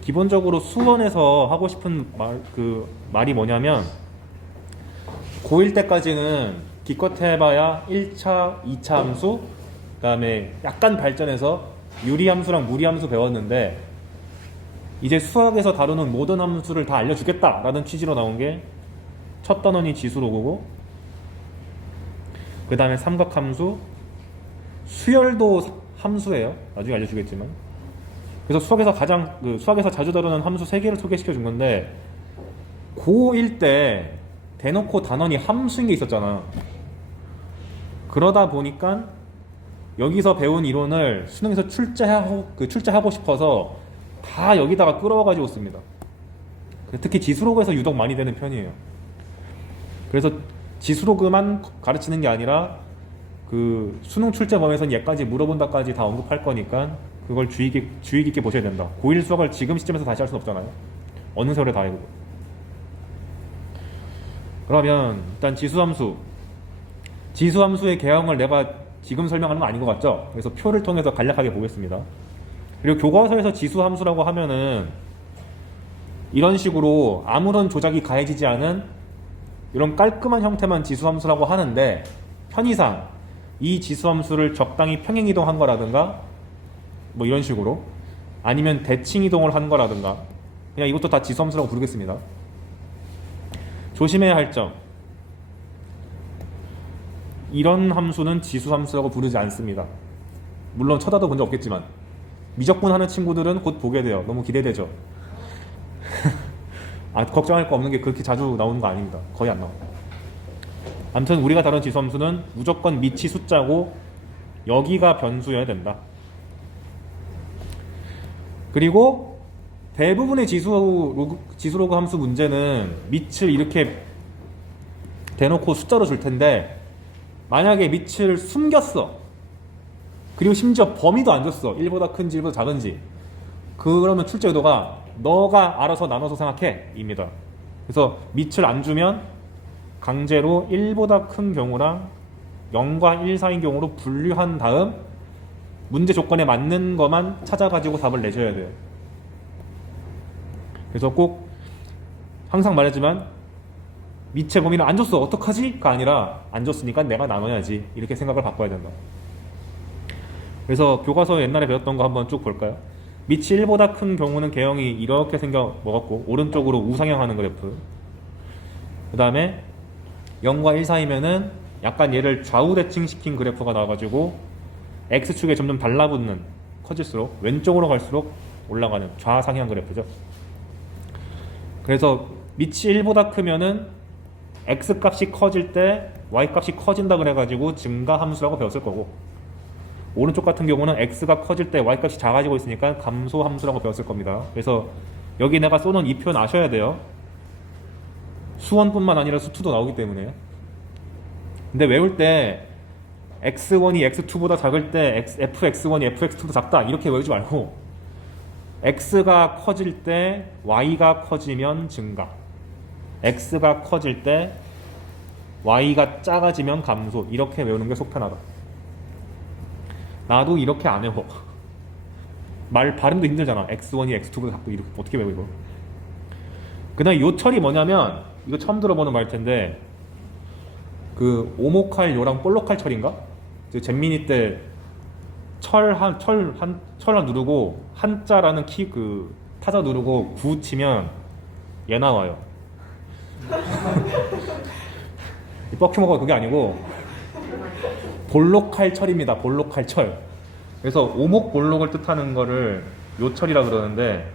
기본적으로 수원에서 하고 싶은 말이 뭐냐면, 고1 때까지는 기껏 해봐야 1차, 2차 함수, 그 다음에 약간 발전해서 유리함수랑 무리함수 배웠는데, 이제 수학에서 다루는 모든 함수를 다 알려주겠다라는 취지로 나온 게 첫 단원이 지수로그고, 그 다음에 삼각함수, 수열도 함수예요. 나중에 알려주겠지만. 그래서 수학에서 자주 다루는 함수 3개를 소개시켜 준 건데, 고1 때 대놓고 단원이 함수인 게 있었잖아. 그러다 보니까 여기서 배운 이론을 수능에서 출제하고 싶어서 다 여기다가 끌어와가지고 씁니다. 특히 지수로그에서 유독 많이 되는 편이에요. 그래서 지수로그만 가르치는 게 아니라 수능 출제 범위에서는 얘까지 물어본다까지 다 언급할 거니까 그걸 주의 깊게 보셔야 된다. 고1 수학을 지금 시점에서 다시 할 수는 없잖아요. 어느 세월에 다 해보고. 그러면 일단 지수함수의 개형을 내가 지금 설명하는 건 아닌 것 같죠? 그래서 표를 통해서 간략하게 보겠습니다. 그리고 교과서에서 지수함수라고 하면은 이런 식으로 아무런 조작이 가해지지 않은 이런 깔끔한 형태만 지수함수라고 하는데, 편의상 이 지수함수를 적당히 평행이동한 거라든가 뭐 이런 식으로, 아니면 대칭이동을 한 거라든가, 그냥 이것도 다 지수함수라고 부르겠습니다. 조심해야 할 점, 이런 함수는 지수함수라고 부르지 않습니다. 물론 쳐다도 본 적 없겠지만 미적분 하는 친구들은 곧 보게 돼요. 너무 기대되죠? 걱정할 거 없는 게 그렇게 자주 나오는 거 아닙니다. 거의 안 나와요. 아무튼 우리가 다룬 지수함수는 무조건 밑이 숫자고 여기가 변수여야 된다. 그리고 대부분의 지수로그 함수 문제는 밑을 이렇게 대놓고 숫자로 줄 텐데, 만약에 밑을 숨겼어. 그리고 심지어 범위도 안 줬어. 1보다 큰지 1보다 작은지. 그러면 출제 의도가 너가 알아서 나눠서 생각해 입니다. 그래서 밑을 안 주면 강제로 1보다 큰 경우랑 0과 1 사이인 경우로 분류한 다음 문제 조건에 맞는 것만 찾아가지고 답을 내줘야 돼요. 그래서 꼭 항상 말하지만 밑의 범위를 안 줬어 어떡하지? 가 아니라 안 줬으니까 내가 나눠야지, 이렇게 생각을 바꿔야 된다. 그래서 교과서 옛날에 배웠던 거 한번 쭉 볼까요? 밑이 1보다 큰 경우는 개형이 이렇게 생겨 먹었고, 오른쪽으로 우상향 하는 그래프. 그 다음에 0과 1 사이면은 약간 얘를 좌우 대칭시킨 그래프가 나와가지고 X축에 점점 달라붙는, 커질수록 왼쪽으로 갈수록 올라가는 좌상향 그래프죠. 그래서 밑이 1보다 크면은 X 값이 커질 때 Y 값이 커진다 그래가지고 증가함수라고 배웠을 거고, 오른쪽 같은 경우는 X가 커질 때 Y 값이 작아지고 있으니까 감소함수라고 배웠을 겁니다. 그래서 여기 내가 쏘는 이 표현 아셔야 돼요. 수원뿐만 아니라 수투도 나오기 때문에요. 근데 외울 때 X1이 X2보다 작을 때 fx1이 fx2보다 작다 이렇게 외우지 말고, X가 커질 때 Y가 커지면 증가, X가 커질 때 Y가 작아지면 감소, 이렇게 외우는 게 속편하다. 나도 이렇게 안 외워. 발음도 힘들잖아. X1이 X2보다 작고 이렇게 어떻게 외워 이거. 그 다음에 요철이 뭐냐면 이거 처음 들어보는 말일 텐데 그 오목할 요랑 볼록할 철인가? 잼민이 때 철 한 누르고 한자라는 키 그 타자 누르고 구 치면 얘 나와요. 이 뻑큐머가 그게 아니고 볼록할 철입니다. 볼록할 철. 그래서 오목 볼록을 뜻하는 거를 요철이라 그러는데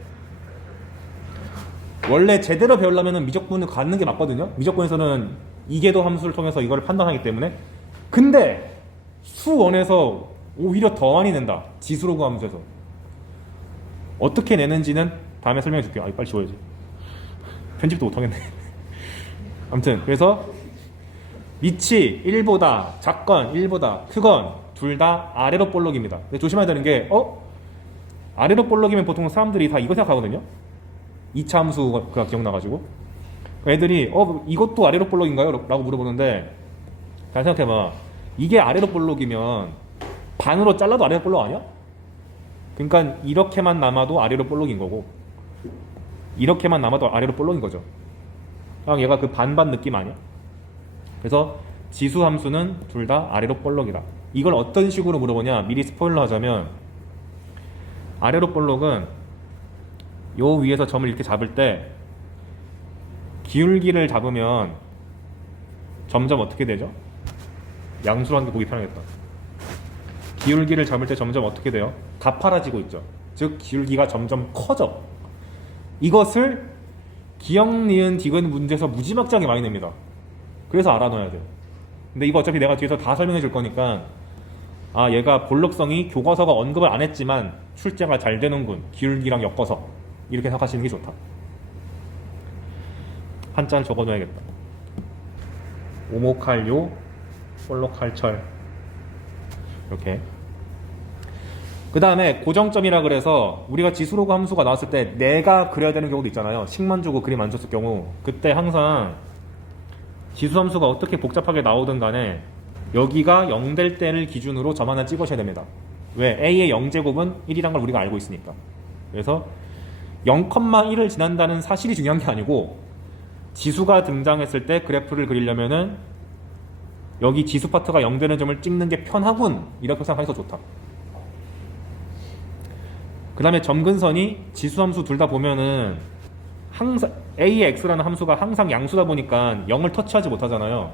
원래 제대로 배우려면 미적분을 갖는 게 맞거든요. 미적분에서는 이계도 함수를 통해서 이걸 판단하기 때문에. 근데 수원에서 오히려 더 많이 낸다. 지수로그 함수에서. 어떻게 내는지는 다음에 설명해 줄게요. 아, 빨리 지워야지. 편집도 못하겠네. 아무튼 그래서 밑이 1보다 작건 1보다 크건 둘 다 아래로 볼록입니다. 근데 조심해야 되는 게 아래로 볼록이면 보통 사람들이 다 이거 생각하거든요. 2차 함수가 기억나가지고 애들이 이것도 아래로 볼록인가요? 라고 물어보는데 잘 생각해봐. 이게 아래로 볼록이면 반으로 잘라도 아래로 볼록 아니야? 그러니까 이렇게만 남아도 아래로 볼록인 거고 이렇게만 남아도 아래로 볼록인 거죠. 그냥 얘가 그 반반 느낌 아니야? 그래서 지수 함수는 둘 다 아래로 볼록이다. 이걸 어떤 식으로 물어보냐? 미리 스포일러 하자면 아래로 볼록은 요 위에서 점을 이렇게 잡을 때 기울기를 잡으면 점점 어떻게 되죠? 양수로 하는 게 보기 편하겠다. 기울기를 잡을 때 점점 어떻게 돼요? 가파라지고 있죠. 즉 기울기가 점점 커져. 이것을 기억, 니은, 디귿 문제에서 무지막지하게 많이 냅니다. 그래서 알아둬야 돼요. 근데 이거 어차피 내가 뒤에서 다 설명해 줄 거니까 얘가 볼록성이 교과서가 언급을 안 했지만 출제가 잘 되는군. 기울기랑 엮어서 이렇게 생각하시는 게 좋다. 한자를 적어놔야겠다. 오목할 요, 볼록할 철. 이렇게. 그 다음에 고정점이라 그래서 우리가 지수로그 함수가 나왔을 때 내가 그려야 되는 경우도 있잖아요. 식만 주고 그림 안 줬을 경우 그때 항상 지수 함수가 어떻게 복잡하게 나오든 간에 여기가 0 될 때를 기준으로 점 하나 찍으셔야 됩니다. 왜? a의 0제곱은 1이란 걸 우리가 알고 있으니까. 그래서 0,1을 지난다는 사실이 중요한 게 아니고 지수가 등장했을 때 그래프를 그리려면은 여기 지수 파트가 0 되는 점을 찍는 게 편하군 이렇게 생각해서 좋다. 그 다음에 점근선이 지수함수 둘 다 보면은 항상 a의 x라는 함수가 항상 양수다 보니까 0을 터치하지 못하잖아요.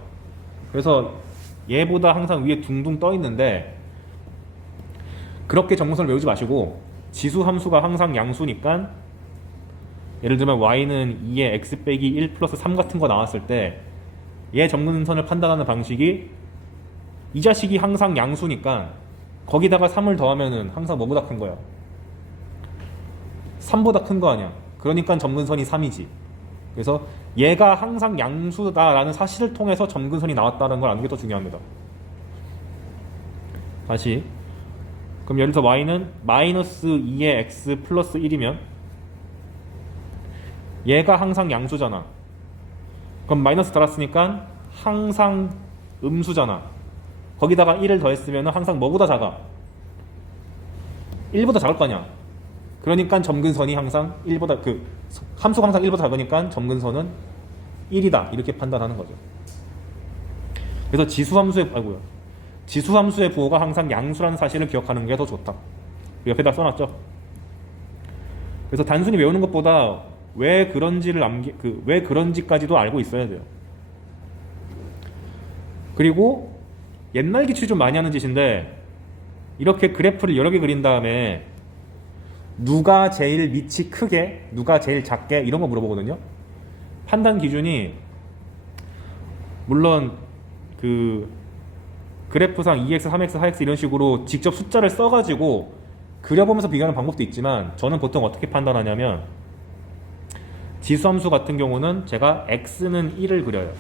그래서 얘보다 항상 위에 둥둥 떠 있는데 그렇게 점근선을 외우지 마시고 지수함수가 항상 양수니까 예를 들면 y는 2의 x 빼기 1 플러스 3 같은 거 나왔을 때 얘 점근선을 판단하는 방식이 이 자식이 항상 양수니까 거기다가 3을 더하면은 항상 뭐보다 큰 거야? 3보다 큰 거 아니야. 그러니까 점근선이 3이지. 그래서 얘가 항상 양수다라는 사실을 통해서 점근선이 나왔다는 걸 아는 게 더 중요합니다. 다시. 그럼 예를 들어 y는 마이너스 2의 x 플러스 1이면 얘가 항상 양수잖아. 그럼 마이너스 달았으니까 항상 음수잖아. 거기다가 1을 더했으면 항상 뭐보다 작아? 1보다 작을 거 아니야. 그러니까 점근선이 항상 1보다 함수가 항상 1보다 작으니까 점근선은 1이다 이렇게 판단하는 거죠. 그래서 지수함수의 부호가 항상 양수라는 사실을 기억하는 게 더 좋다. 옆에다 써놨죠. 그래서 단순히 외우는 것보다 왜 그런지를 왜 그런지까지도 알고 있어야 돼요. 그리고 옛날 기출이 좀 많이 하는 짓인데 이렇게 그래프를 여러 개 그린 다음에 누가 제일 밑이 크게, 누가 제일 작게 이런 거 물어보거든요. 판단 기준이 물론 그래프상 2x, 3x, 4x 이런 식으로 직접 숫자를 써가지고 그려보면서 비교하는 방법도 있지만 저는 보통 어떻게 판단하냐면 지수함수 같은 경우는 제가 x는 1을 그려요.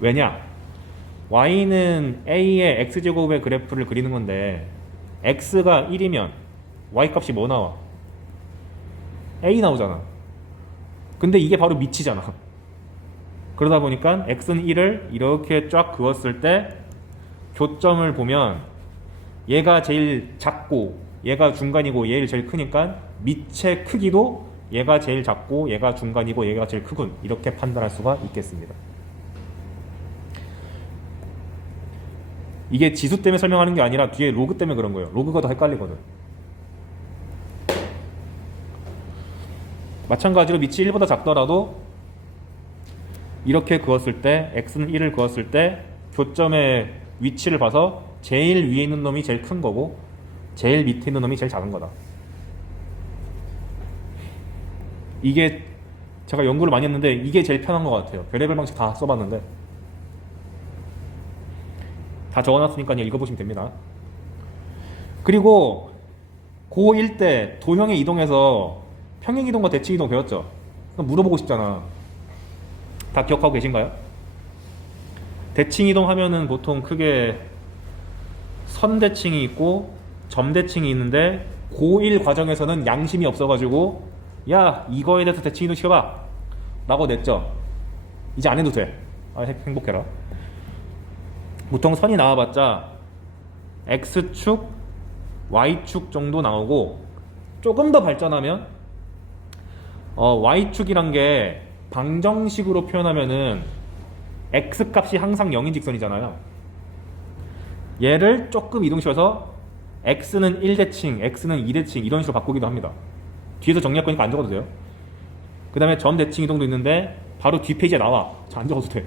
왜냐? y는 a의 x제곱의 그래프를 그리는 건데 x가 1이면 y값이 뭐 나와? a 나오잖아. 근데 이게 바로 밑이잖아. 그러다 보니까 x는 1을 이렇게 쫙 그었을 때 교점을 보면 얘가 제일 작고 얘가 중간이고 얘를 제일 크니까 밑의 크기도 얘가 제일 작고 얘가 중간이고 얘가 제일 크군 이렇게 판단할 수가 있겠습니다. 이게 지수 때문에 설명하는 게 아니라 뒤에 로그 때문에 그런 거예요. 로그가 더 헷갈리거든. 마찬가지로 밑이 1보다 작더라도 이렇게 그었을 때 x는 1을 그었을 때 교점의 위치를 봐서 제일 위에 있는 놈이 제일 큰 거고 제일 밑에 있는 놈이 제일 작은 거다. 이게 제가 연구를 많이 했는데 이게 제일 편한 것 같아요. 별의별 방식 다 써봤는데 다 적어놨으니까 읽어보시면 됩니다. 그리고 고1 때 도형의 이동에서 평행이동과 대칭이동 배웠죠? 물어보고 싶잖아. 다 기억하고 계신가요? 대칭이동 하면은 보통 크게 선대칭이 있고 점대칭이 있는데 고1 과정에서는 양심이 없어가지고 야 이거에 대해서 대칭이동 시켜봐 라고 냈죠. 이제 안 해도 돼. 행복해라. 보통 선이 나와봤자 X축, Y축 정도 나오고 조금 더 발전하면 Y축이란 게 방정식으로 표현하면은 X값이 항상 0인 직선이잖아요. 얘를 조금 이동시켜서 X는 1대칭, X는 2대칭 이런 식으로 바꾸기도 합니다. 뒤에서 정리할 거니까 안 적어도 돼요. 그 다음에 점대칭 이동도 있는데 바로 뒷 페이지에 나와. 안 적어도 돼.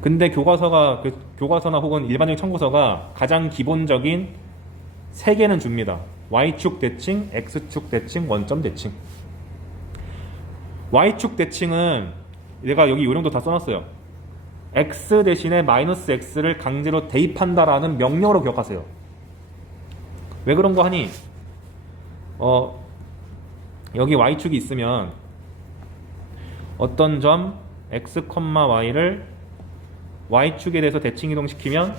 근데 교과서나 혹은 일반적인 청구서가 가장 기본적인 3개는 줍니다. Y축 대칭, X축 대칭, 원점 대칭. Y축 대칭은 내가 여기 요령도 다 써놨어요. X 대신에 마이너스 X를 강제로 대입한다라는 명령으로 기억하세요. 왜 그런 거 하니? 여기 Y축이 있으면 어떤 점 X, Y를 Y축에 대해서 대칭 이동시키면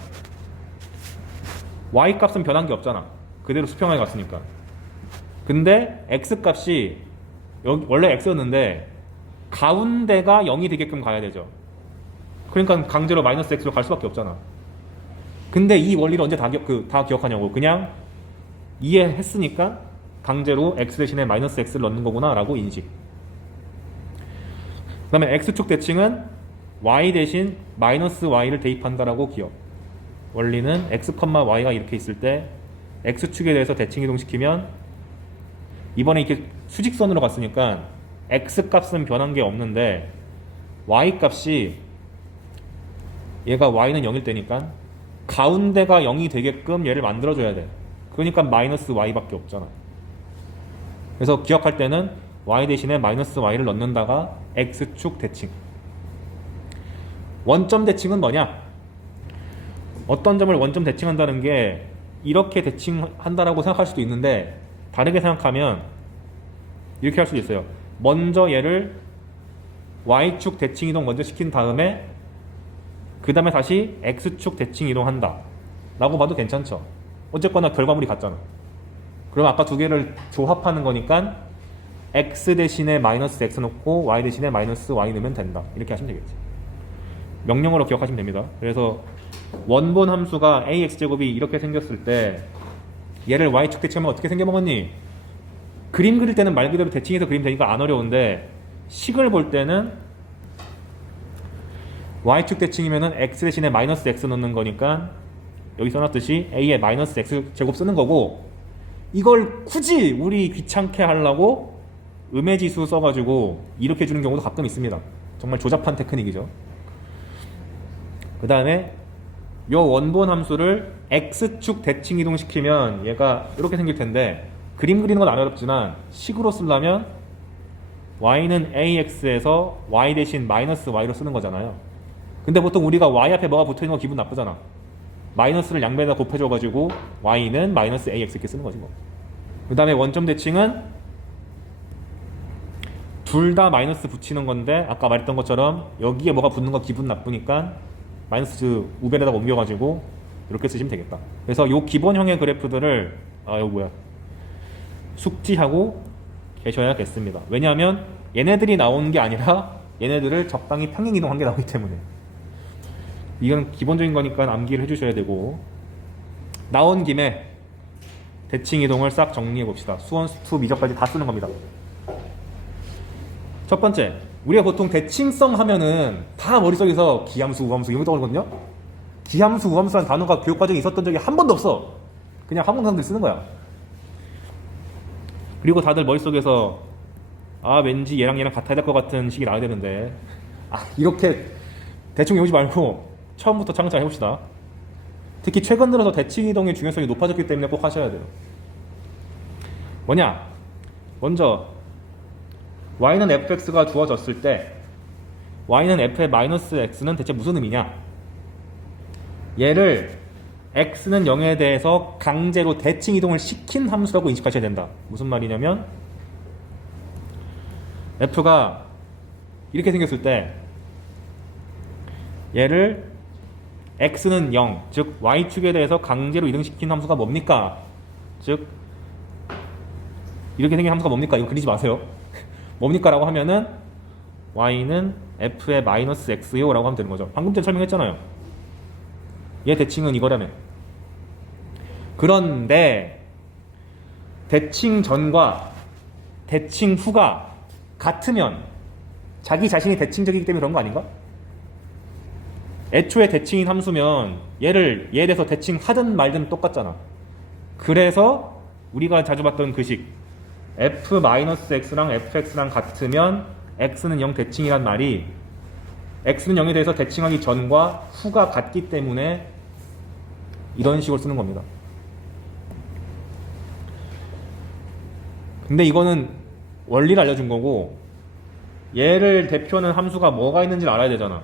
Y값은 변한 게 없잖아. 그대로 수평하게 갔으니까. 근데 X값이 원래 X였는데 가운데가 0이 되게끔 가야 되죠. 그러니까 강제로 마이너스 X로 갈 수밖에 없잖아. 근데 이 원리를 언제 다 기억하냐고. 그냥 이해했으니까 강제로 X 대신에 마이너스 X를 넣는 거구나 라고 인식. 그 다음에 X축 대칭은 Y 대신 마이너스 Y를 대입한다라고 기억. 원리는 X, Y가 이렇게 있을 때 X축에 대해서 대칭 이동시키면 이번에 이렇게 수직선으로 갔으니까 X 값은 변한 게 없는데 Y 값이 얘가 Y는 0일 때니까 가운데가 0이 되게끔 얘를 만들어줘야 돼. 그러니까 마이너스 Y밖에 없잖아. 그래서 기억할 때는 Y 대신에 마이너스 Y를 넣는다가 X축 대칭. 원점 대칭은 뭐냐? 어떤 점을 원점 대칭한다는 게 이렇게 대칭한다라고 생각할 수도 있는데 다르게 생각하면 이렇게 할 수도 있어요. 먼저 얘를 Y축 대칭 이동 먼저 시킨 다음에 그 다음에 다시 X축 대칭 이동한다 라고 봐도 괜찮죠. 어쨌거나 결과물이 같잖아. 그럼 아까 두 개를 조합하는 거니까 X 대신에 마이너스 X 넣고 Y 대신에 마이너스 Y 넣으면 된다. 이렇게 하시면 되겠지. 명령어로 기억하시면 됩니다. 그래서 원본 함수가 AX제곱이 이렇게 생겼을 때 얘를 Y축 대칭하면 어떻게 생겨먹었니? 그림 그릴 때는 말 그대로 대칭해서 그리면 되니까 안 어려운데 식을 볼 때는 Y축 대칭이면은 X 대신에 마이너스 X 넣는 거니까 여기 써놨듯이 A에 마이너스 X제곱 쓰는 거고 이걸 굳이 우리 귀찮게 하려고 음해지수 써가지고 이렇게 주는 경우도 가끔 있습니다. 정말 조잡한 테크닉이죠. 그 다음에 요 원본 함수를 X축 대칭 이동시키면 얘가 이렇게 생길 텐데 그림 그리는 건 안 어렵지만 식으로 쓰려면 Y는 AX에서 Y 대신 마이너스 Y로 쓰는 거잖아요. 근데 보통 우리가 Y 앞에 뭐가 붙어있는 거 기분 나쁘잖아. 마이너스를 양배에다 곱해줘가지고 Y는 마이너스 AX 이렇게 쓰는 거지 뭐. 그 다음에 원점 대칭은 둘 다 마이너스 붙이는 건데 아까 말했던 것처럼 여기에 뭐가 붙는 거 기분 나쁘니까 마이너스 우변에다가 옮겨가지고 이렇게 쓰시면 되겠다. 그래서 요 기본형의 그래프들을 이거 뭐야 숙지하고 계셔야겠습니다. 왜냐하면 얘네들이 나오는 게 아니라 얘네들을 적당히 평행 이동한 게 나오기 때문에 이건 기본적인 거니까 암기를 해주셔야 되고 나온 김에 대칭 이동을 싹 정리해 봅시다. 수원, 수투, 미적까지 다 쓰는 겁니다. 첫 번째, 우리가 보통 대칭성 하면은 다 머릿속에서 기함수, 우함수 이런 거 떠오르거든요. 기함수, 우함수라는 단어가 교육과정에 있었던 적이 한 번도 없어. 그냥 학원 사람들이 쓰는 거야. 그리고 다들 머릿속에서 아 왠지 얘랑 같아야 될 것 같은 식이 나와야 되는데 이렇게 대충 외우지 말고 처음부터 창작 해봅시다. 특히 최근 들어서 대칭 이동의 중요성이 높아졌기 때문에 꼭 하셔야 돼요. 뭐냐? 먼저 y는 fx가 주어졌을 때 y는 f의 마이너스 x는 대체 무슨 의미냐? 얘를 x는 0에 대해서 강제로 대칭 이동을 시킨 함수라고 인식하셔야 된다. 무슨 말이냐면 f가 이렇게 생겼을 때 얘를 x는 0, 즉 y축에 대해서 강제로 이동시킨 함수가 뭡니까? 즉 이렇게 생긴 함수가 뭡니까? 이거 그리지 마세요. 뭡니까? 라고 하면은 y는 f의 마이너스 x요 라고 하면 되는 거죠. 방금 전에 설명했잖아요. 얘 대칭은 이거라며. 그런데 대칭 전과 대칭 후가 같으면 자기 자신이 대칭적이기 때문에 그런 거 아닌가? 애초에 대칭인 함수면 얘에 대해서 대칭하든 말든 똑같잖아. 그래서 우리가 자주 봤던 그 식 f-x랑 fx랑 같으면 x는 0 대칭이란 말이 x는 0에 대해서 대칭하기 전과 후가 같기 때문에 이런 식으로 쓰는 겁니다. 근데 이거는 원리를 알려준 거고 얘를 대표하는 함수가 뭐가 있는지를 알아야 되잖아.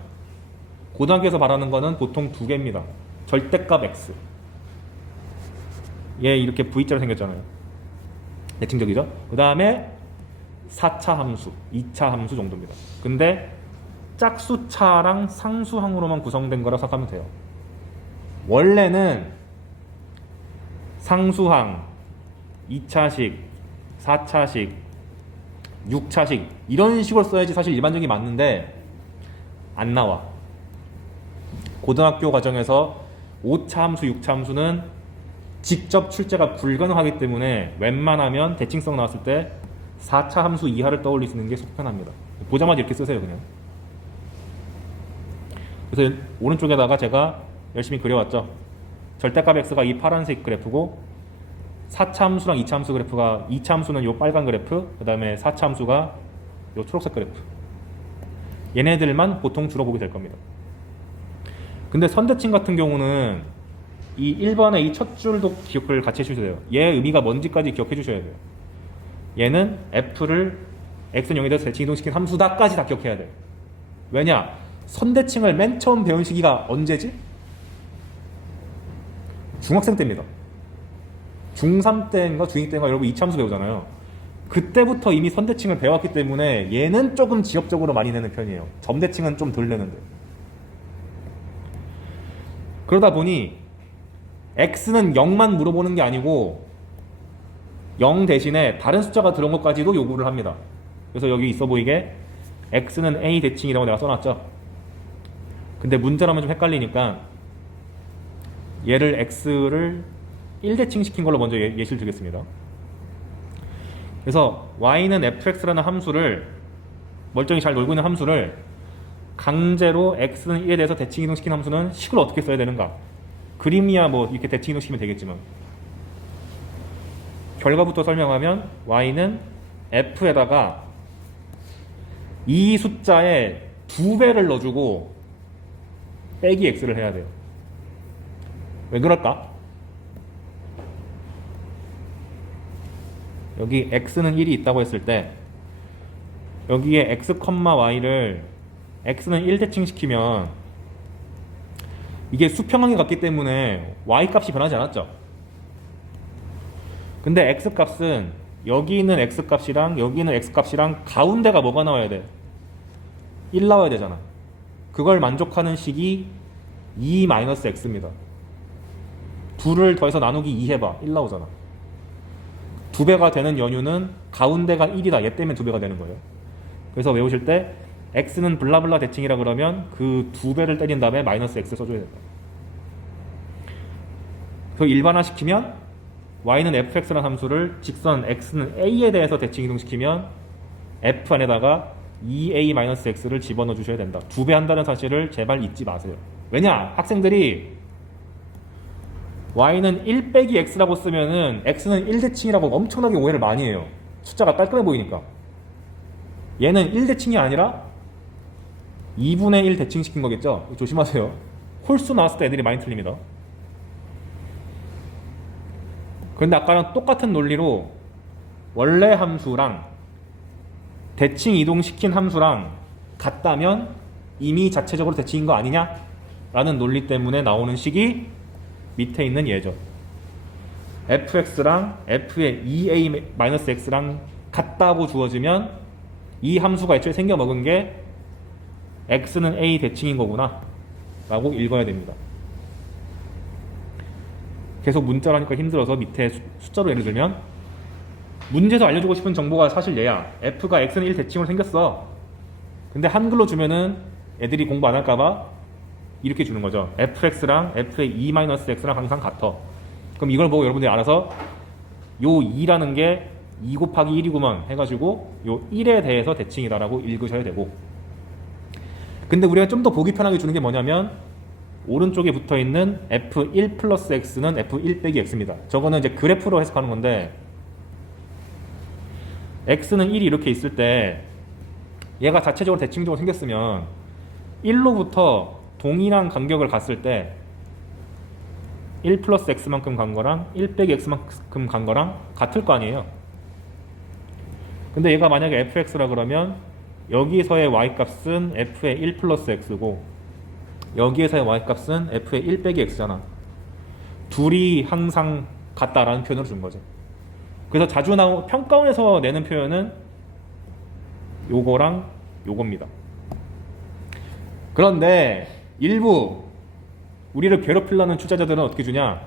고등학교에서 말하는 거는 보통 두 개입니다. 절대값 x. 얘 이렇게 V자로 생겼잖아요. 대칭적이죠? 그 다음에 4차 함수, 2차 함수 정도입니다. 근데 짝수차랑 상수항으로만 구성된 거라고 생각하면 돼요. 원래는 상수항, 2차식, 4차식, 6차식 이런 식으로 써야지 사실 일반적이 맞는데 안 나와. 고등학교 과정에서 5차 함수, 6차 함수는 직접 출제가 불가능하기 때문에 웬만하면 대칭성 나왔을 때 4차 함수 이하를 떠올리시는 게 속 편합니다. 보자마자 이렇게 쓰세요 그냥. 그래서 오른쪽에다가 제가 열심히 그려왔죠. 절대값 x가 이 파란색 그래프고 4차 함수랑 2차 함수 그래프가 2차 함수는 요 빨간 그래프, 그 다음에 4차 함수가 요 초록색 그래프. 얘네들만 보통 주로 보게 될 겁니다. 근데 선대칭 같은 경우는 이 1번의 이 첫 줄도 기억을 같이 해주셔야 돼요. 얘 의미가 뭔지까지 기억해 주셔야 돼요. 얘는 f를 x는 0에 대해서 대칭 이동시킨 함수다까지 다 기억해야 돼요. 왜냐? 선대칭을 맨 처음 배운 시기가 언제지? 중학생 때입니다. 중3 때인가 중2 때인가 여러분 2차 함수 배우잖아요. 그때부터 이미 선대칭을 배웠기 때문에 얘는 조금 지엽적으로 많이 내는 편이에요. 점대칭은 좀 덜 내는데. 그러다 보니 x는 0만 물어보는 게 아니고 0 대신에 다른 숫자가 들어온 것까지도 요구를 합니다. 그래서 여기 있어 보이게 x는 a 대칭이라고 내가 써놨죠. 근데 문제라면 좀 헷갈리니까 얘를 x를 1대칭 시킨 걸로 먼저 예시를 들겠습니다. 그래서 y는 fx라는 함수를 멀쩡히 잘 놀고 있는 함수를 강제로 x는 1에 대해서 대칭 이동시킨 함수는 식을 어떻게 써야 되는가? 그림이야 뭐 이렇게 대칭 이동시키면 되겠지만 결과부터 설명하면 y는 f에다가 이 숫자에 2배를 넣어주고 빼기 x를 해야 돼요. 왜 그럴까? 여기 x는 1이 있다고 했을 때 여기에 x, y를 x는 1대칭 시키면 이게 수평항이 같기 때문에 y 값이 변하지 않았죠. 근데 x 값은 여기 있는 x 값이랑 여기 있는 x 값이랑 가운데가 뭐가 나와야 돼? 1 나와야 되잖아. 그걸 만족하는 식이 2-x입니다. 둘을 더해서 나누기 2 해봐. 1 나오잖아. 2배가 되는 연유는 가운데가 1이다. 얘 때문에 2배가 되는 거예요. 그래서 외우실 때 x는 블라블라 대칭이라 그러면 그 2배를 때린 다음에 마이너스 x 써줘야 된다. 그래서 일반화 시키면 y는 fx라는 함수를 직선 x는 a에 대해서 대칭 이동시키면 f 안에다가 2a-x를 집어넣어 주셔야 된다. 2배 한다는 사실을 제발 잊지 마세요. 왜냐? 학생들이 y는 1 빼기 x라고 쓰면은 x는 1대칭이라고 엄청나게 오해를 많이 해요. 숫자가 깔끔해 보이니까. 얘는 1대칭이 아니라 2분의 1 대칭시킨 거겠죠? 조심하세요. 홀수 나왔을 때 애들이 많이 틀립니다. 그런데 아까랑 똑같은 논리로 원래 함수랑 대칭 이동시킨 함수랑 같다면 이미 자체적으로 대칭인 거 아니냐? 라는 논리 때문에 나오는 식이 밑에 있는 예죠. fx랑 f의 2a-x랑 같다고 주어지면 이 함수가 애초에 생겨먹은 게 x는 a 대칭인 거구나 라고 읽어야 됩니다. 계속 문자로 하니까 힘들어서 밑에 숫자로 예를 들면 문제에서 알려주고 싶은 정보가 사실 얘야. f가 x는 1 대칭으로 생겼어. 근데 한글로 주면은 애들이 공부 안 할까봐 이렇게 주는 거죠. fx랑 f의 2-x랑 항상 같아. 그럼 이걸 보고 여러분들이 알아서 요 2라는 게 2 곱하기 1이구만 해가지고 요 1에 대해서 대칭이다라고 읽으셔야 되고, 근데 우리가 좀 더 보기 편하게 주는 게 뭐냐면 오른쪽에 붙어있는 f1 플러스 x는 f1 빼기 x입니다. 저거는 이제 그래프로 해석하는 건데 x는 1이 이렇게 있을 때 얘가 자체적으로 대칭적으로 생겼으면 1로부터 동일한 간격을 갔을 때 1 플러스 x만큼 간 거랑 1 빼기 x만큼 간 거랑 같을 거 아니에요. 근데 얘가 만약에 fx라 그러면 여기서의 y값은 f의 1 플러스 x고 여기에서의 y값은 f의 1 빼기 x잖아. 둘이 항상 같다라는 표현을 준 거죠. 그래서 자주 나오는 평가원에서 내는 표현은 요거랑 요겁니다. 그런데 일부 우리를 괴롭히려는 출제자들은 어떻게 주냐?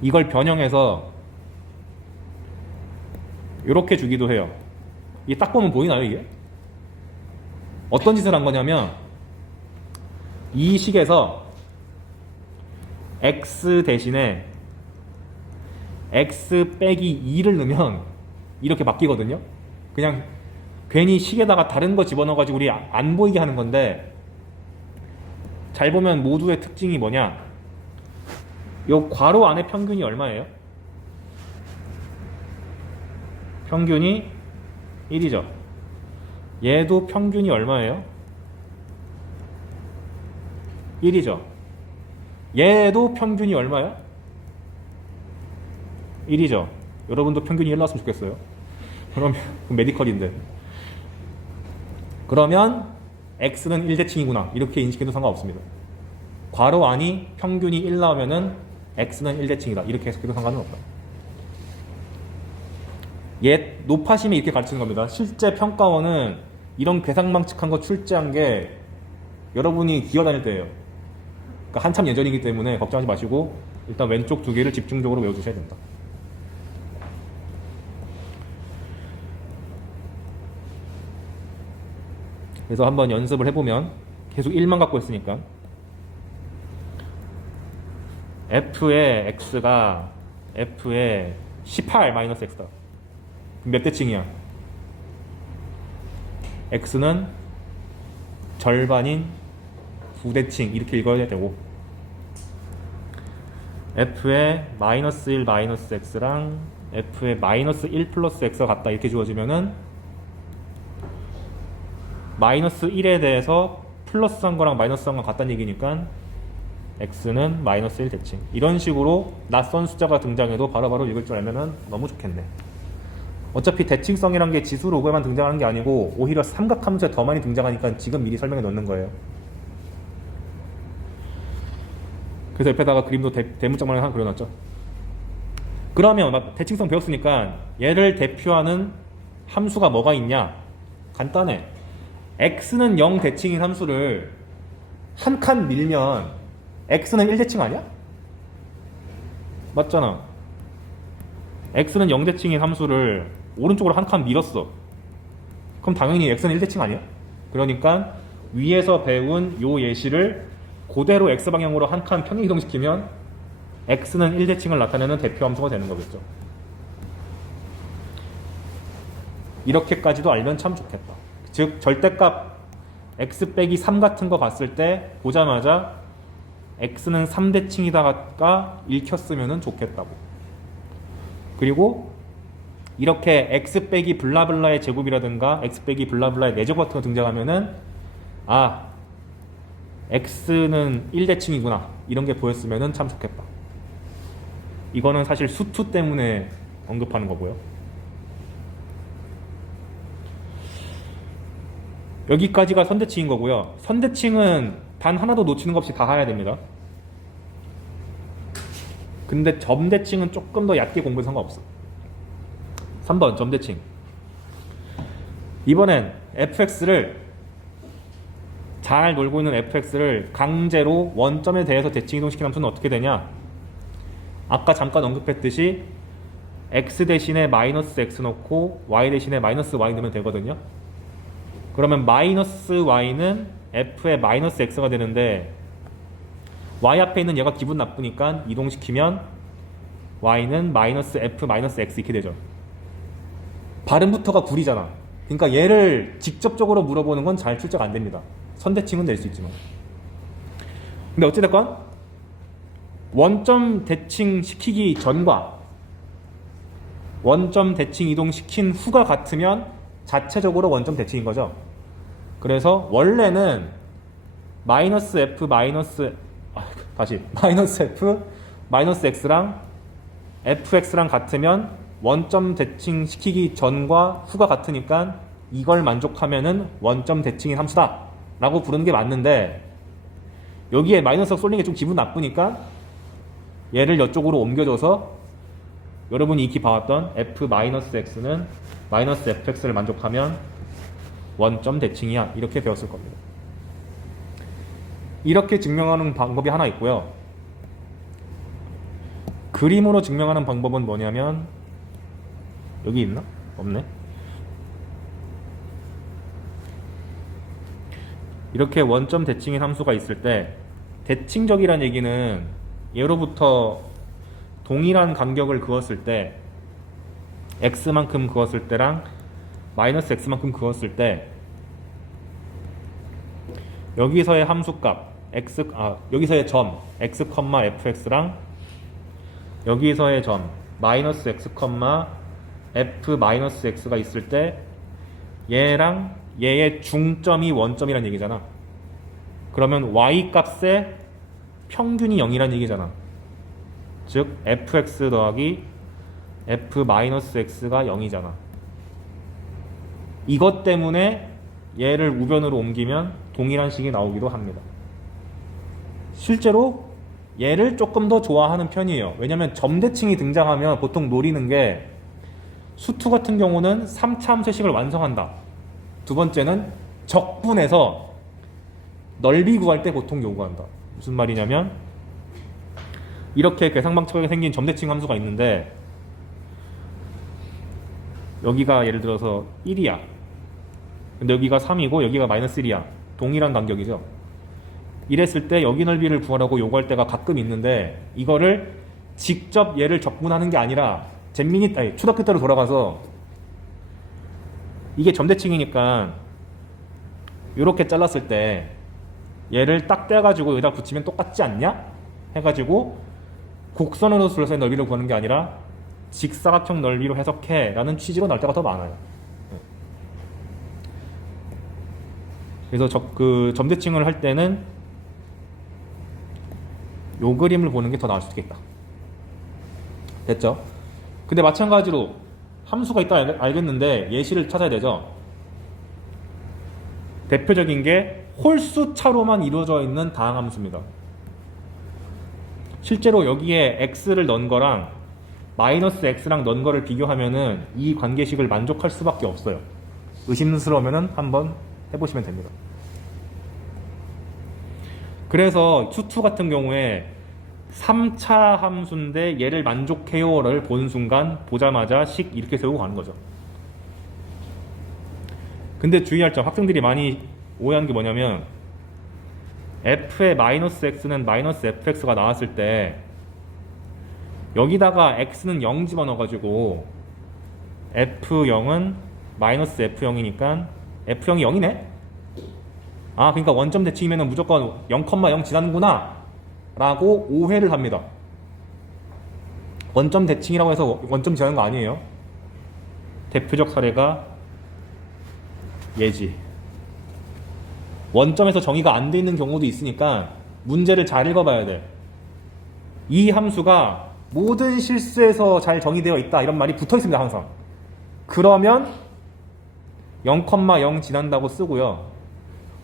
이걸 변형해서 이렇게 주기도 해요. 이게 딱 보면 보이나요, 이게? 어떤 짓을 한 거냐면 이 식에서 x 대신에 x 빼기 2를 넣으면 이렇게 바뀌거든요. 그냥 괜히 식에다가 다른 거 집어넣어가지고 우리 안 보이게 하는 건데, 잘 보면 모두의 특징이 뭐냐? 요 괄호 안에 평균이 얼마예요? 평균이 1이죠. 얘도 평균이 얼마예요? 1이죠. 얘도 평균이 얼마야? 1이죠. 여러분도 평균이 1 나왔으면 좋겠어요. 그러면 메디컬인데. 그러면 x는 1대칭이구나 이렇게 인식해도 상관없습니다. 괄호 안이 평균이 1 나오면은 x는 1대칭이다 이렇게 해석해도 상관은 없다. 얘 높아심이 이렇게 가르치는 겁니다. 실제 평가원은 이런 괴상망측한 거 출제한 게 여러분이 기어다닐 때예요. 그러니까 한참 예전이기 때문에 걱정하지 마시고 일단 왼쪽 두 개를 집중적으로 외워주셔야 된다. 그래서 한번 연습을 해보면 계속 1만 갖고 있으니까 f의 x가 f의 18-x다. 몇 대칭이야? x는 절반인 9대칭 이렇게 읽어야 되고, f의 -1-x랑 f의 -1 플러스 x가 같다 이렇게 주어지면은 -1에 대해서 플러스한 거랑 마이너스한 거 같다는 얘기니까 x는 -1 대칭. 이런 식으로 낯선 숫자가 등장해도 바로바로 읽을 줄 알면은 너무 좋겠네. 어차피 대칭성이란 게 지수 로그에만 등장하는 게 아니고 오히려 삼각함수에 더 많이 등장하니까 지금 미리 설명해 놓는 거예요. 그래서 옆에다가 그림도 대문짝만 하나 그려놨죠. 그러면 대칭성 배웠으니까 얘를 대표하는 함수가 뭐가 있냐? 간단해. x는 0 대칭인 함수를 한 칸 밀면 x는 1 대칭 아니야? 맞잖아. x는 0 대칭인 함수를 오른쪽으로 한 칸 밀었어. 그럼 당연히 x는 1 대칭 아니야? 그러니까 위에서 배운 요 예시를 그대로 x 방향으로 한 칸 평행 이동시키면 x는 1대칭을 나타내는 대표 함수가 되는 거겠죠. 이렇게까지도 알면 참 좋겠다. 즉 절대값 x 빼기 3 같은 거 봤을 때 보자마자 x는 3대칭이다가 읽혔으면 좋겠다고. 그리고 이렇게 x 빼기 블라블라의 제곱이라든가 x 빼기 블라블라의 4제곱 같은 거 등장하면은 아 x는 1대칭이구나 이런 게 보였으면 참 좋겠다. 이거는 사실 수투 때문에 언급하는 거고요. 여기까지가 선대칭인 거고요. 선대칭은 단 하나도 놓치는 것 없이 다 해야 됩니다. 근데 점대칭은 조금 더 얕게 공부해도 상관없어. 3번 점대칭. 이번엔 fx를 잘 놀고 있는 fx를 강제로 원점에 대해서 대칭 이동시키는 함수는 어떻게 되냐? 아까 잠깐 언급했듯이 x 대신에 마이너스 x 넣고 y 대신에 마이너스 y 넣으면 되거든요. 그러면 마이너스 y는 f의 마이너스 x가 되는데 y 앞에 있는 얘가 기분 나쁘니까 이동시키면 y는 마이너스 f 마이너스 x 이렇게 되죠. 발음부터가 구리잖아. 그러니까 얘를 직접적으로 물어보는 건 잘 출제가 안 됩니다. 선대칭은 될 수 있지만. 근데 어찌됐건 원점 대칭 시키기 전과 원점 대칭 이동시킨 후가 같으면 자체적으로 원점 대칭인 거죠. 그래서 원래는 마이너스 f 마이너스 f 마이너스 x랑 fx랑 같으면 원점 대칭 시키기 전과 후가 같으니까 이걸 만족하면은 원점 대칭인 함수다 라고 부르는 게 맞는데 여기에 마이너스가 쏠린 게 좀 기분 나쁘니까 얘를 이쪽으로 옮겨줘서 여러분이 익히 봐왔던 f-x는 마이너스 fx를 만족하면 원점 대칭이야 이렇게 배웠을 겁니다. 이렇게 증명하는 방법이 하나 있고요. 그림으로 증명하는 방법은 뭐냐면 여기 있나? 없네. 이렇게 원점 대칭인 함수가 있을 때 대칭적이란 얘기는 예로부터 동일한 간격을 그었을 때 x만큼 그었을 때랑 마이너스 x만큼 그었을 때 여기서의 함수값 여기서의 점 x, fx랑 여기서의 점 마이너스 x, f 마이너스 x가 있을 때 얘랑 얘의 중점이 원점이란 얘기잖아. 그러면 y 값의 평균이 0이란 얘기잖아. 즉 fx 더하기 f 마이너스 x가 0이잖아. 이것 때문에 얘를 우변으로 옮기면 동일한 식이 나오기도 합니다. 실제로 얘를 조금 더 좋아하는 편이에요. 왜냐면 점대칭이 등장하면 보통 노리는 게 수투 같은 경우는 3차 함수식을 완성한다. 두 번째는 적분해서 넓이 구할 때 보통 요구한다. 무슨 말이냐면 이렇게 계산방처럼 생긴 점대칭 함수가 있는데 여기가 예를 들어서 1이야. 근데 여기가 3이고 여기가 마이너스 1이야. 동일한 간격이죠. 이랬을 때 여기 넓이를 구하라고 요구할 때가 가끔 있는데 이거를 직접 얘를 적분하는 게 아니라 초등학교 때로 돌아가서 이게 점대칭이니까 이렇게 잘랐을 때 얘를 딱 떼가지고 여기다 붙이면 똑같지 않냐? 해가지고 곡선으로 둘러싸인 넓이를 구하는 게 아니라 직사각형 넓이로 해석해 라는 취지로 나올 때가 더 많아요. 그래서 점대칭을 할 때는 요 그림을 보는 게 더 나을 수 있겠다. 됐죠? 근데 마찬가지로 함수가 있다 알겠는데 예시를 찾아야 되죠. 대표적인 게 홀수차로만 이루어져 있는 다항함수입니다. 실제로 여기에 x를 넣은 거랑 마이너스 x랑 넣은 거를 비교하면은 이 관계식을 만족할 수밖에 없어요. 의심스러우면은 한번 해보시면 됩니다. 그래서 수투 같은 경우에 3차 함수인데 얘를 만족해요를 본 순간 보자마자 식 이렇게 세우고 가는 거죠. 근데 주의할 점, 학생들이 많이 오해하는 게 뭐냐면 f의 마이너스 x는 마이너스 fx가 나왔을 때 여기다가 x는 0 집어넣어가지고 f0은 마이너스 f0이니까 f0이 0이네? 아, 그러니까 원점 대칭이면 무조건 0,0 지나는구나 라고 오해를 합니다. 원점 대칭이라고 해서 원점 지나는 거 아니에요. 대표적 사례가 얘지. 원점에서 정의가 안 돼 있는 경우도 있으니까 문제를 잘 읽어봐야 돼. 이 함수가 모든 실수에서 잘 정의되어 있다 이런 말이 붙어 있습니다. 항상. 그러면 0,0 지난다고 쓰고요.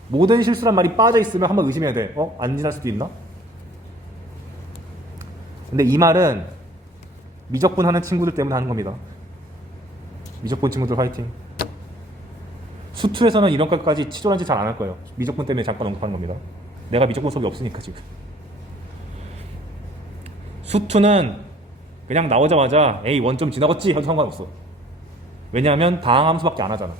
모든 실수란 말이 빠져 있으면 한번 의심해야 돼. 안 지날 수도 있나? 근데 이 말은 미적분 하는 친구들 때문에 하는 겁니다. 미적분 친구들 화이팅. 수투에서는 이런 것까지 치졸한 짓 잘 안 할 거예요. 미적분 때문에 잠깐 언급하는 겁니다. 내가 미적분 수업이 없으니까 지금. 수투는 그냥 나오자마자 에이 원점 지나갔지 해도 상관없어. 왜냐하면 다항함수밖에 안 하잖아.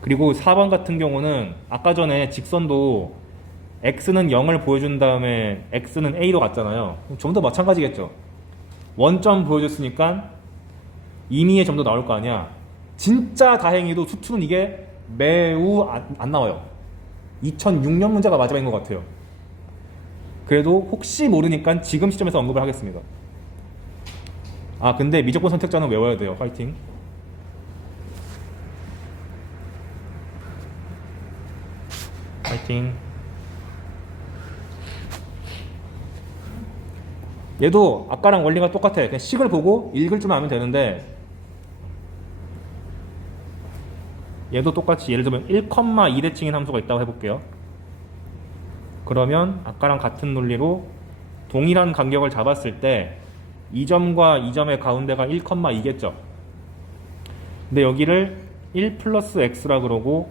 그리고 4번 같은 경우는 아까 전에 직선도 x는 0을 보여준 다음에 x는 a로 갔잖아요. 좀 더 마찬가지겠죠. 원점 보여줬으니까 임의의 점도 나올 거 아니야. 진짜 다행히도 수투는 이게 매우 안 나와요. 2006년 문제가 마지막인 것 같아요. 그래도 혹시 모르니까 지금 시점에서 언급을 하겠습니다. 아, 근데 미적분 선택자는 외워야 돼요. 파이팅. 파이팅. 얘도 아까랑 원리가 똑같아. 그냥 식을 보고 읽을 줄만 알면 되는데 얘도 똑같이 예를 들면 1,2대칭인 함수가 있다고 해볼게요. 그러면 아까랑 같은 논리로 동일한 간격을 잡았을 때 이 점과 이 점의 가운데가 1,2겠죠. 근데 여기를 1 플러스 x라 그러고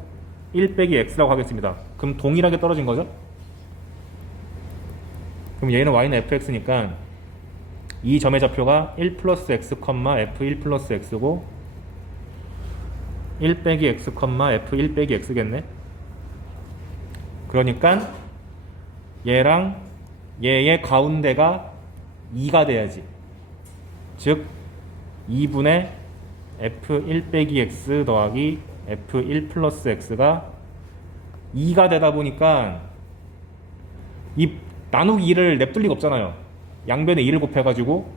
1 빼기 x라고 하겠습니다. 그럼 동일하게 떨어진 거죠? 그럼 얘는 y는 fx니까 이 점의 좌표가 1 플러스 x, f1 플러스 x고 1 빼기 x, f1 빼기 x겠네. 그러니까 얘랑 얘의 가운데가 2가 돼야지. 즉 2분의 f1 빼기 x 더하기 f1 플러스 x가 2가 되다 보니까 이 나누기 2를 냅둘 리가 없잖아요. 양변에 2를 곱해가지고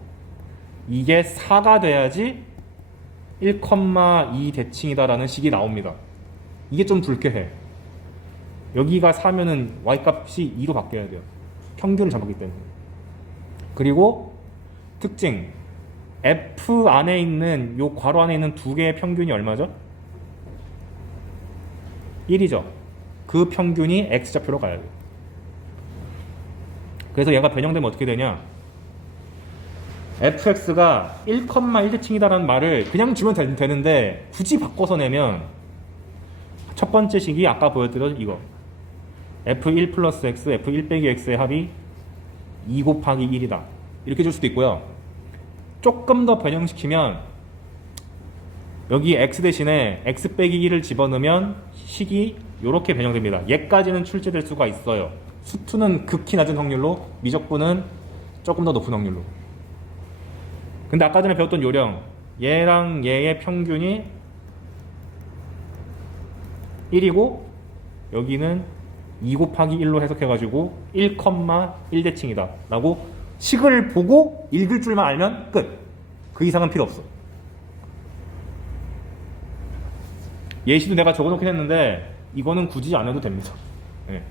이게 4가 돼야지 1,2 대칭이다라는 식이 나옵니다. 이게 좀 불쾌해. 여기가 4면은 y값이 2로 바뀌어야 돼요. 평균을 잡았기 때문에. 그리고 특징 f 안에 있는 요 괄호 안에 있는 두 개의 평균이 얼마죠? 1이죠. 그 평균이 x좌표로 가야 돼요. 그래서 얘가 변형되면 어떻게 되냐? fx가 1,1대칭이다라는 말을 그냥 주면 되는데 굳이 바꿔서 내면 첫 번째 식이 아까 보여드린 이거 f1 플러스 x, f1 빼기 x의 합이 2 곱하기 1이다 이렇게 줄 수도 있고요. 조금 더 변형시키면 여기 x 대신에 x 빼기 1을 집어넣으면 식이 이렇게 변형됩니다. 얘까지는 출제될 수가 있어요. 수투는 극히 낮은 확률로, 미적분은 조금 더 높은 확률로. 근데 아까 전에 배웠던 요령, 얘랑 얘의 평균이 1이고 여기는 2 곱하기 1로 해석해가지고 1,1대칭이다 라고 식을 보고 읽을 줄만 알면 끝. 그 이상은 필요 없어. 예시도 내가 적어놓긴 했는데 이거는 굳이 안 해도 됩니다. 네.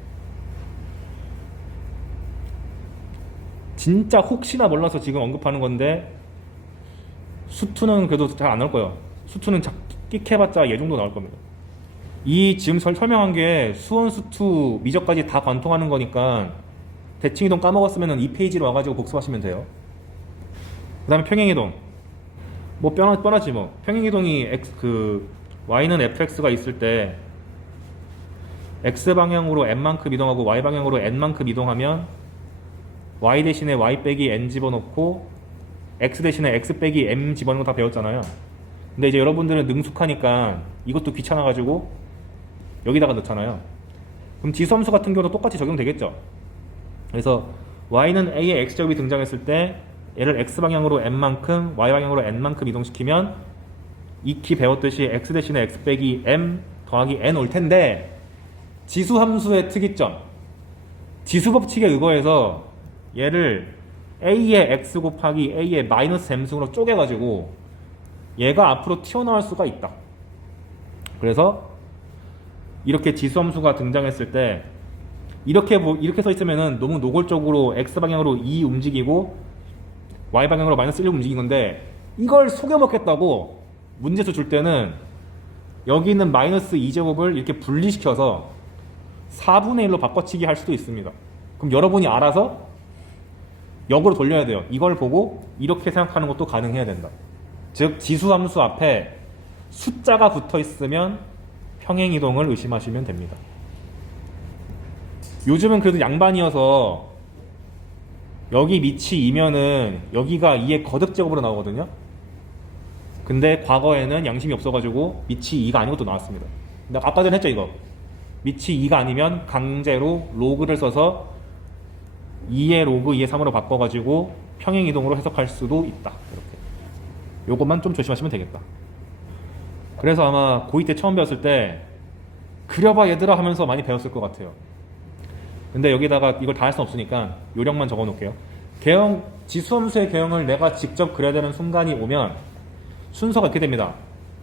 진짜 혹시나 몰라서 지금 언급하는 건데 수투는 그래도 잘 안 나올 거예요. 수투는 끽해봤자 얘 정도 나올 겁니다. 이 지금 설명한 게 수원, 수투, 미적까지 다 관통하는 거니까 대칭이동 까먹었으면 이 페이지로 와가지고 복습하시면 돼요. 그 다음에 평행이동. 뭐 뻔하지 뭐. 평행이동이 y는 fx가 있을 때 x방향으로 n만큼 이동하고 y방향으로 n만큼 이동하면 y 대신에 y 빼기 n 집어넣고 x 대신에 x 빼기 m 집어넣는 거 다 배웠잖아요. 근데 이제 여러분들은 능숙하니까 이것도 귀찮아가지고 여기다가 넣잖아요. 그럼 지수함수 같은 경우도 똑같이 적용되겠죠. 그래서 y는 a의 x제곱이 등장했을 때 얘를 x방향으로 n만큼 y방향으로 n만큼 이동시키면 익히 배웠듯이 x 대신에 x 빼기 m 더하기 n 올 텐데, 지수함수의 특이점, 지수법칙에 의거해서 얘를 a의 x 곱하기 a의 마이너스 m승으로 쪼개가지고 얘가 앞으로 튀어나올 수가 있다. 그래서 이렇게 지수함수가 등장했을 때 이렇게 써 있으면은 너무 노골적으로 x 방향으로 2 움직이고 y 방향으로 마이너스 1 움직인 건데, 이걸 속여 먹겠다고 문제수 줄 때는 여기 있는 마이너스 2제곱을 이렇게 분리시켜서 4분의 1로 바꿔치기 할 수도 있습니다. 그럼 여러분이 알아서 역으로 돌려야 돼요. 이걸 보고 이렇게 생각하는 것도 가능해야 된다. 즉 지수함수 앞에 숫자가 붙어 있으면 평행이동을 의심하시면 됩니다. 요즘은 그래도 양반이어서 여기 밑이 2면은 여기가 2의 거듭제곱으로 나오거든요. 근데 과거에는 양심이 없어가지고 밑이 2가 아니고 또 나왔습니다. 근데 아까 전에 했죠 이거. 밑이 2가 아니면 강제로 로그를 써서 2의 로그 2의 3으로 바꿔가지고 평행이동으로 해석할 수도 있다. 이렇게. 요것만 좀 조심하시면 되겠다. 그래서 아마 고2 때 처음 배웠을 때 그려봐 얘들아 하면서 많이 배웠을 것 같아요. 근데 여기다가 이걸 다 할 수 없으니까 요령만 적어 놓을게요. 지수함수의 개형을 내가 직접 그려야 되는 순간이 오면 순서가 이렇게 됩니다.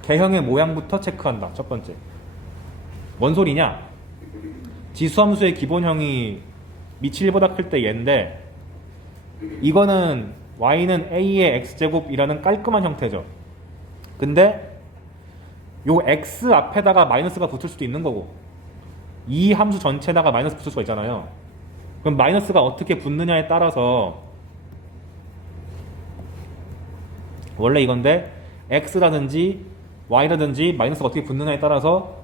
개형의 모양부터 체크한다. 첫 번째. 뭔 소리냐? 지수함수의 기본형이 밑이 1보다 클 때 얘인데, 이거는 y는 a의 x제곱이라는 깔끔한 형태죠. 근데 요 x 앞에다가 마이너스가 붙을 수도 있는 거고, 이 함수 전체에다가 마이너스 붙을 수가 있잖아요. 그럼 마이너스가 어떻게 붙느냐에 따라서, 원래 이건데 x라든지 y라든지 마이너스가 어떻게 붙느냐에 따라서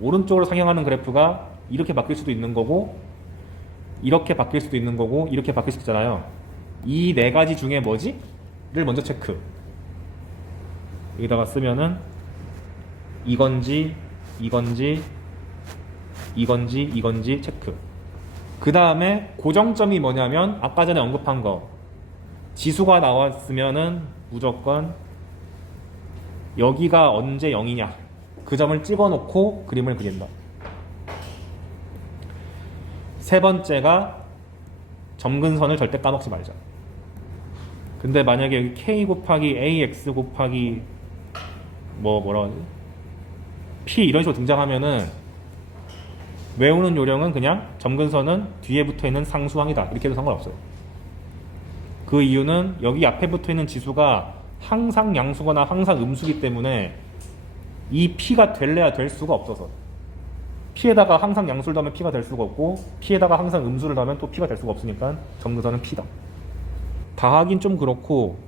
오른쪽으로 상향하는 그래프가 이렇게 바뀔 수도 있는 거고, 이렇게 바뀔 수도 있는 거고, 이렇게 바뀔 수도 있잖아요. 이 네 가지 중에 뭐지? 를 먼저 체크. 여기다가 쓰면은 이건지 체크. 그 다음에 고정점이 뭐냐면 아까 전에 언급한 거, 지수가 나왔으면은 무조건 여기가 언제 0이냐 그 점을 찍어 놓고 그림을 그린다. 세 번째가 점근선을 절대 까먹지 말자. 근데 만약에 여기 k 곱하기 ax 곱하기 뭐라고 하지? p 이런 식으로 등장하면은 외우는 요령은 그냥 점근선은 뒤에 붙어있는 상수항이다 이렇게 해도 상관없어요. 그 이유는 여기 앞에 붙어있는 지수가 항상 양수거나 항상 음수기 때문에 이 p가 될래야 될 수가 없어서, p에다가 항상 양수를 더하면 p가 될 수가 없고 p에다가 항상 음수를 더하면 또 p가 될 수가 없으니까 점근선은 p다. 다 하긴 좀 그렇고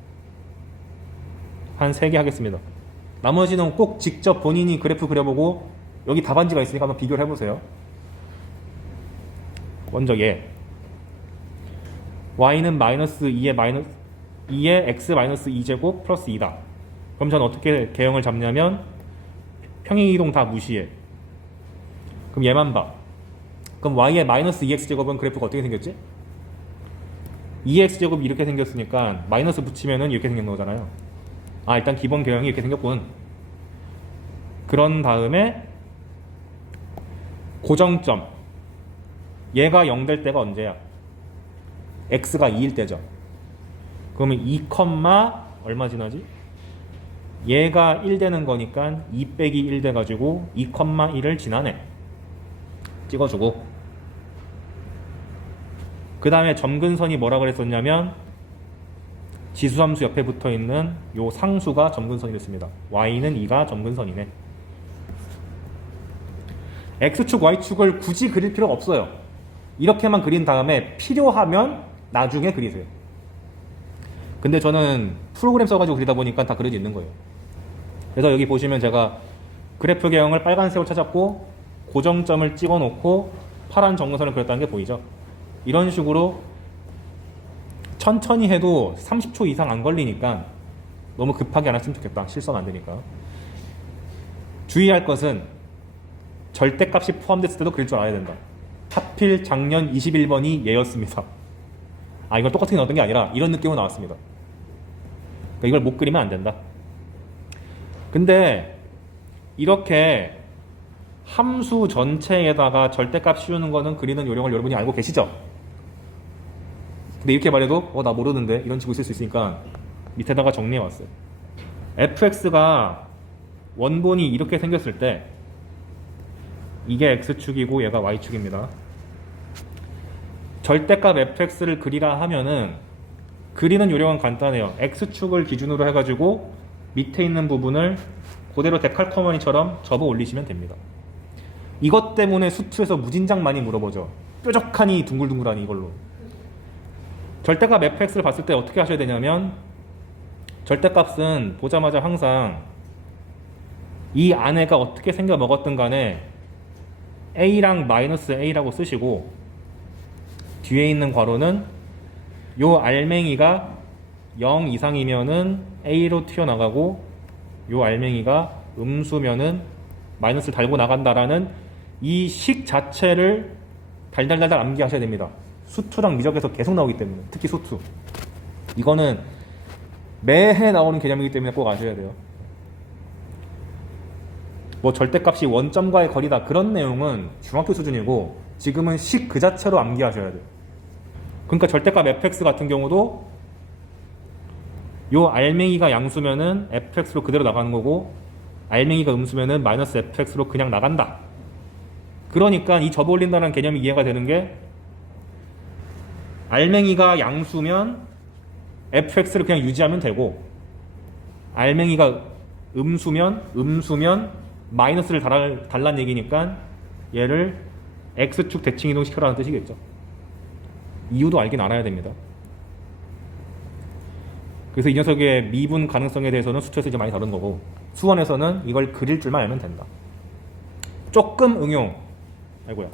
한 3개 하겠습니다. 나머지는 꼭 직접 본인이 그래프 그려보고 여기 답안지가 있으니까 한번 비교를 해보세요. 먼저 얘 y는 마이너스 2의 x 마이너스 2제곱 플러스 2다. 그럼 저는 어떻게 개형을 잡냐면 평행이동 다 무시해. 그럼 얘만 봐. 그럼 y의 마이너스 2x제곱은 그래프가 어떻게 생겼지? 2x제곱이 이렇게 생겼으니까 마이너스 붙이면은 이렇게 생긴 거잖아요. 아, 일단 기본 개형이 이렇게 생겼군. 그런 다음에 고정점, 얘가 0 될 때가 언제야? x가 2일 때죠. 그러면 2, 얼마 지나지? 얘가 1 되는 거니까 2 빼기 1 돼가지고 2,1을 지나네. 찍어주고, 그 다음에 점근선이 뭐라 그랬었냐면 지수함수 옆에 붙어있는 요 상수가 점근선이 됐습니다. y는 2가 점근선이네. x축, y축을 굳이 그릴 필요가 없어요. 이렇게만 그린 다음에 필요하면 나중에 그리세요. 근데 저는 프로그램 써가지고 그리다 보니까 다 그려져 있는 거예요. 그래서 여기 보시면 제가 그래프 개형을 빨간색으로 찾았고 고정점을 찍어 놓고 파란 정근선을 그렸다는 게 보이죠? 이런 식으로 천천히 해도 30초 이상 안 걸리니까 너무 급하게 안 했으면 좋겠다. 실수하면 안 되니까. 주의할 것은 절대값이 포함됐을 때도 그릴 줄 알아야 된다. 하필 작년 21번이 얘였습니다. 아, 이걸 똑같이 나왔던 게 아니라 이런 느낌으로 나왔습니다. 그러니까 이걸 못 그리면 안 된다. 근데 이렇게 함수 전체에다가 절대값 씌우는 거는 그리는 요령을 여러분이 알고 계시죠? 근데 이렇게 말해도 나 모르는데 이런 식으로 쓸 수 있으니까 밑에다가 정리해 왔어요. fx가 원본이 이렇게 생겼을 때 이게 x축이고 얘가 y축입니다. 절대값 fx를 그리라 하면은 그리는 요령은 간단해요. x축을 기준으로 해가지고 밑에 있는 부분을 그대로 데칼코마니처럼 접어 올리시면 됩니다. 이것 때문에 수투에서 무진장 많이 물어보죠. 뾰족하니 둥글둥글하니 이걸로. 절대값 fx를 봤을 때 어떻게 하셔야 되냐면 절대값은 보자마자 항상 이 안에가 어떻게 생겨 먹었든 간에 a랑 마이너스 a라고 쓰시고 뒤에 있는 괄호는 요 알맹이가 0 이상이면은 a로 튀어나가고 요 알맹이가 음수면은 마이너스를 달고 나간다라는 이 식 자체를 달달달달 암기하셔야 됩니다. 수투랑 미적에서 계속 나오기 때문에, 특히 수투. 이거는 매해 나오는 개념이기 때문에 꼭 아셔야 돼요. 뭐 절대값이 원점과의 거리다 그런 내용은 중학교 수준이고 지금은 식 그 자체로 암기하셔야 돼요. 그러니까 절대값 fx 같은 경우도 요 알맹이가 양수면은 fx로 그대로 나가는 거고 알맹이가 음수면은 마이너스 fx로 그냥 나간다. 그러니까 이 접어 올린다는 개념이 이해가 되는 게 알맹이가 양수면 fx를 그냥 유지하면 되고 알맹이가 음수면 마이너스를 달란 얘기니까 얘를 x축 대칭 이동시켜라는 뜻이겠죠. 이유도 알긴 알아야 됩니다. 그래서 이 녀석의 미분 가능성에 대해서는 수투에서 이제 많이 다룬 거고 수원에서는 이걸 그릴 줄만 알면 된다. 조금 응용. 아이고야.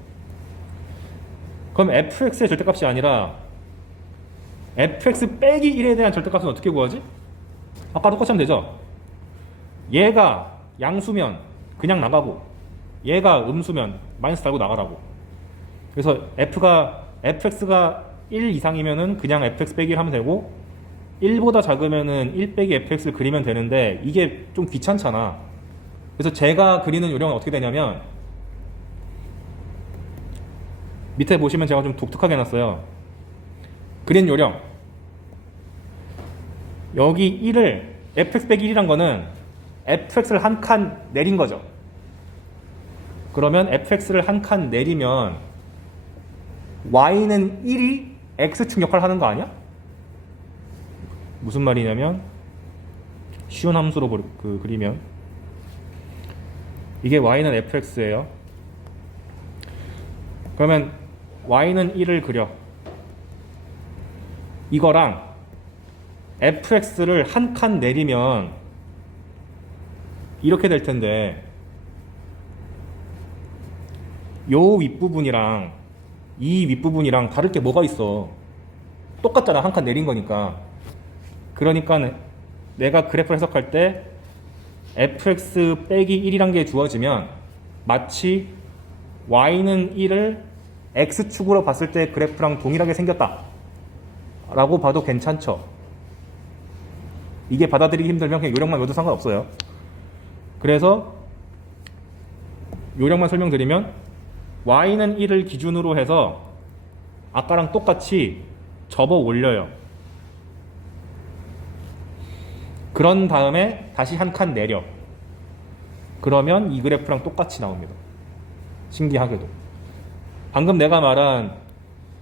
그럼 fx의 절대값이 아니라 fx 빼기 1에 대한 절대값은 어떻게 구하지? 아까 똑같이 하면 되죠. 얘가 양수면 그냥 나가고 얘가 음수면 마이너스 달고 나가라고. 그래서 fx가 1 이상이면은 그냥 fx 빼기 1 하면 되고 1보다 작으면은 1 빼기 fx를 그리면 되는데 이게 좀 귀찮잖아. 그래서 제가 그리는 요령은 어떻게 되냐면 밑에 보시면 제가 좀 독특하게 해놨어요. 그린 요령. 여기 1을 fx 빼기 1이란 거는 fx를 한 칸 내린 거죠. 그러면 fx를 한 칸 내리면 y는 1이 x축 역할을 하는 거 아니야? 무슨 말이냐면 쉬운 함수로 그리면 이게 y는 fx예요. 그러면 y는 1을 그려. 이거랑 fx를 한 칸 내리면 이렇게 될 텐데 요 윗부분이랑 이 윗부분이랑 다를 게 뭐가 있어? 똑같잖아. 한 칸 내린 거니까. 그러니까 내가 그래프를 해석할 때 fx 빼기 1이란 게 주어지면 마치 y는 1을 x축으로 봤을 때 그래프랑 동일하게 생겼다 라고 봐도 괜찮죠. 이게 받아들이기 힘들면 그냥 요령만 외워도 상관없어요. 그래서 요령만 설명드리면 y는 1을 기준으로 해서 아까랑 똑같이 접어 올려요. 그런 다음에 다시 한 칸 내려. 그러면 이 그래프랑 똑같이 나옵니다. 신기하게도. 방금 내가 말한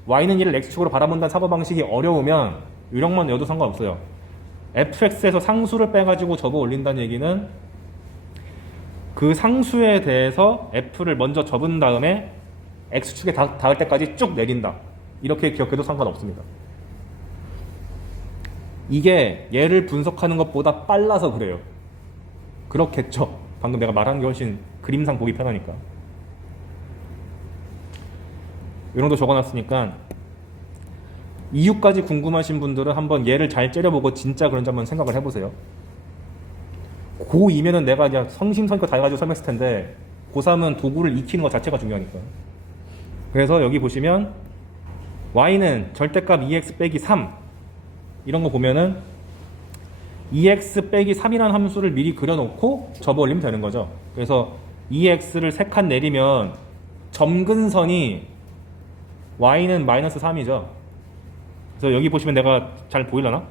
y는 1을 x축으로 바라본다는 사고방식이 어려우면 요령만 외워도 상관없어요. fx에서 상수를 빼가지고 접어 올린다는 얘기는 그 상수에 대해서 f를 먼저 접은 다음에 x축에 닿을 때까지 쭉 내린다. 이렇게 기억해도 상관없습니다. 이게 얘를 분석하는 것보다 빨라서 그래요. 그렇겠죠. 방금 내가 말한 게 훨씬 그림상 보기 편하니까. 이 정도 적어놨으니까 이유까지 궁금하신 분들은 한번 얘를 잘 째려보고 진짜 그런지 한번 생각을 해보세요. 고2면은 내가 그냥 성심성의껏 다 해가지고 설명했을 텐데 고3은 도구를 익히는 것 자체가 중요하니까. 그래서 여기 보시면 y는 절대값 2x 빼기 3 이런 거 보면은 2x 빼기 3이라는 함수를 미리 그려놓고 접어 올리면 되는 거죠. 그래서 2x를 3칸 내리면 점근선이 y는 마이너스 3이죠. 그래서 여기 보시면 내가 잘 보이려나?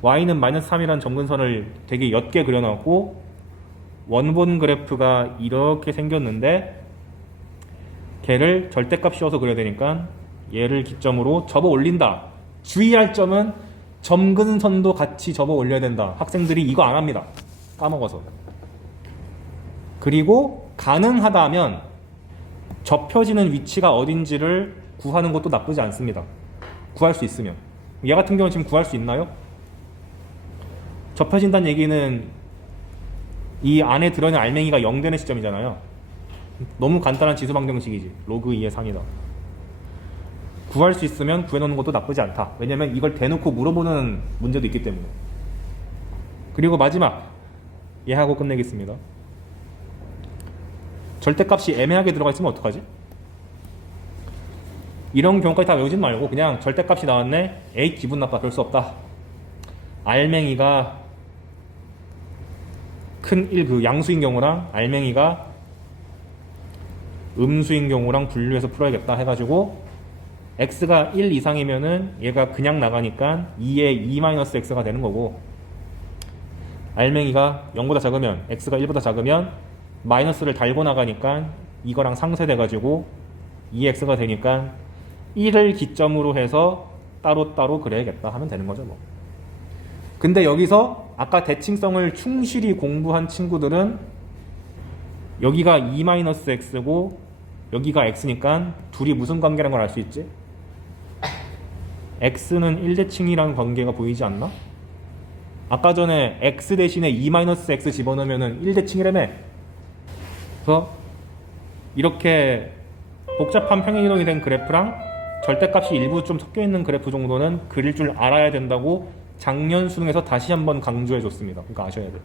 y는 마이너스 3이라는 점근선을 되게 옅게 그려놓고 원본 그래프가 이렇게 생겼는데 걔를 절대값 씌워서 그려야 되니까 얘를 기점으로 접어 올린다. 주의할 점은 점근선도 같이 접어 올려야 된다. 학생들이 이거 안 합니다. 까먹어서. 그리고 가능하다면 접혀지는 위치가 어딘지를 구하는 것도 나쁘지 않습니다. 구할 수 있으면. 얘 같은 경우는 지금 구할 수 있나요? 접혀진다는 얘기는 이 안에 들어있는 알맹이가 0 되는 시점이잖아요. 너무 간단한 지수 방정식이지. 로그 2의 상이다. 구할 수 있으면 구해놓는 것도 나쁘지 않다. 왜냐면 이걸 대놓고 물어보는 문제도 있기 때문에. 그리고 마지막 얘하고 끝내겠습니다. 절대값이 애매하게 들어가 있으면 어떡하지? 이런 경우까지 다 외우진 말고 그냥 절대값이 나왔네. 에이 기분 나빠. 별 수 없다. 알맹이가 큰 1, 그 양수인 경우랑 알맹이가 음수인 경우랑 분류해서 풀어야겠다 해가지고 x가 1 이상이면은 얘가 그냥 나가니까 2에 2-x가 되는 거고, 알맹이가 0보다 작으면 x가 1보다 작으면 마이너스를 달고 나가니까 이거랑 상쇄돼가지고 2x가 되니까 1을 기점으로 해서 따로따로 그려야겠다 하면 되는 거죠 뭐. 근데 여기서 아까 대칭성을 충실히 공부한 친구들은 여기가 2-x고 여기가 x니까 둘이 무슨 관계라는 걸 알 수 있지? x는 1대칭이라는 관계가 보이지 않나? 아까 전에 x 대신에 2-x 집어넣으면 1대칭이라며. 그래서 이렇게 복잡한 평행이동이 된 그래프랑 절대값이 일부 좀 섞여있는 그래프 정도는 그릴 줄 알아야 된다고 작년 수능에서 다시 한번 강조해 줬습니다. 그러니까 아셔야 돼요.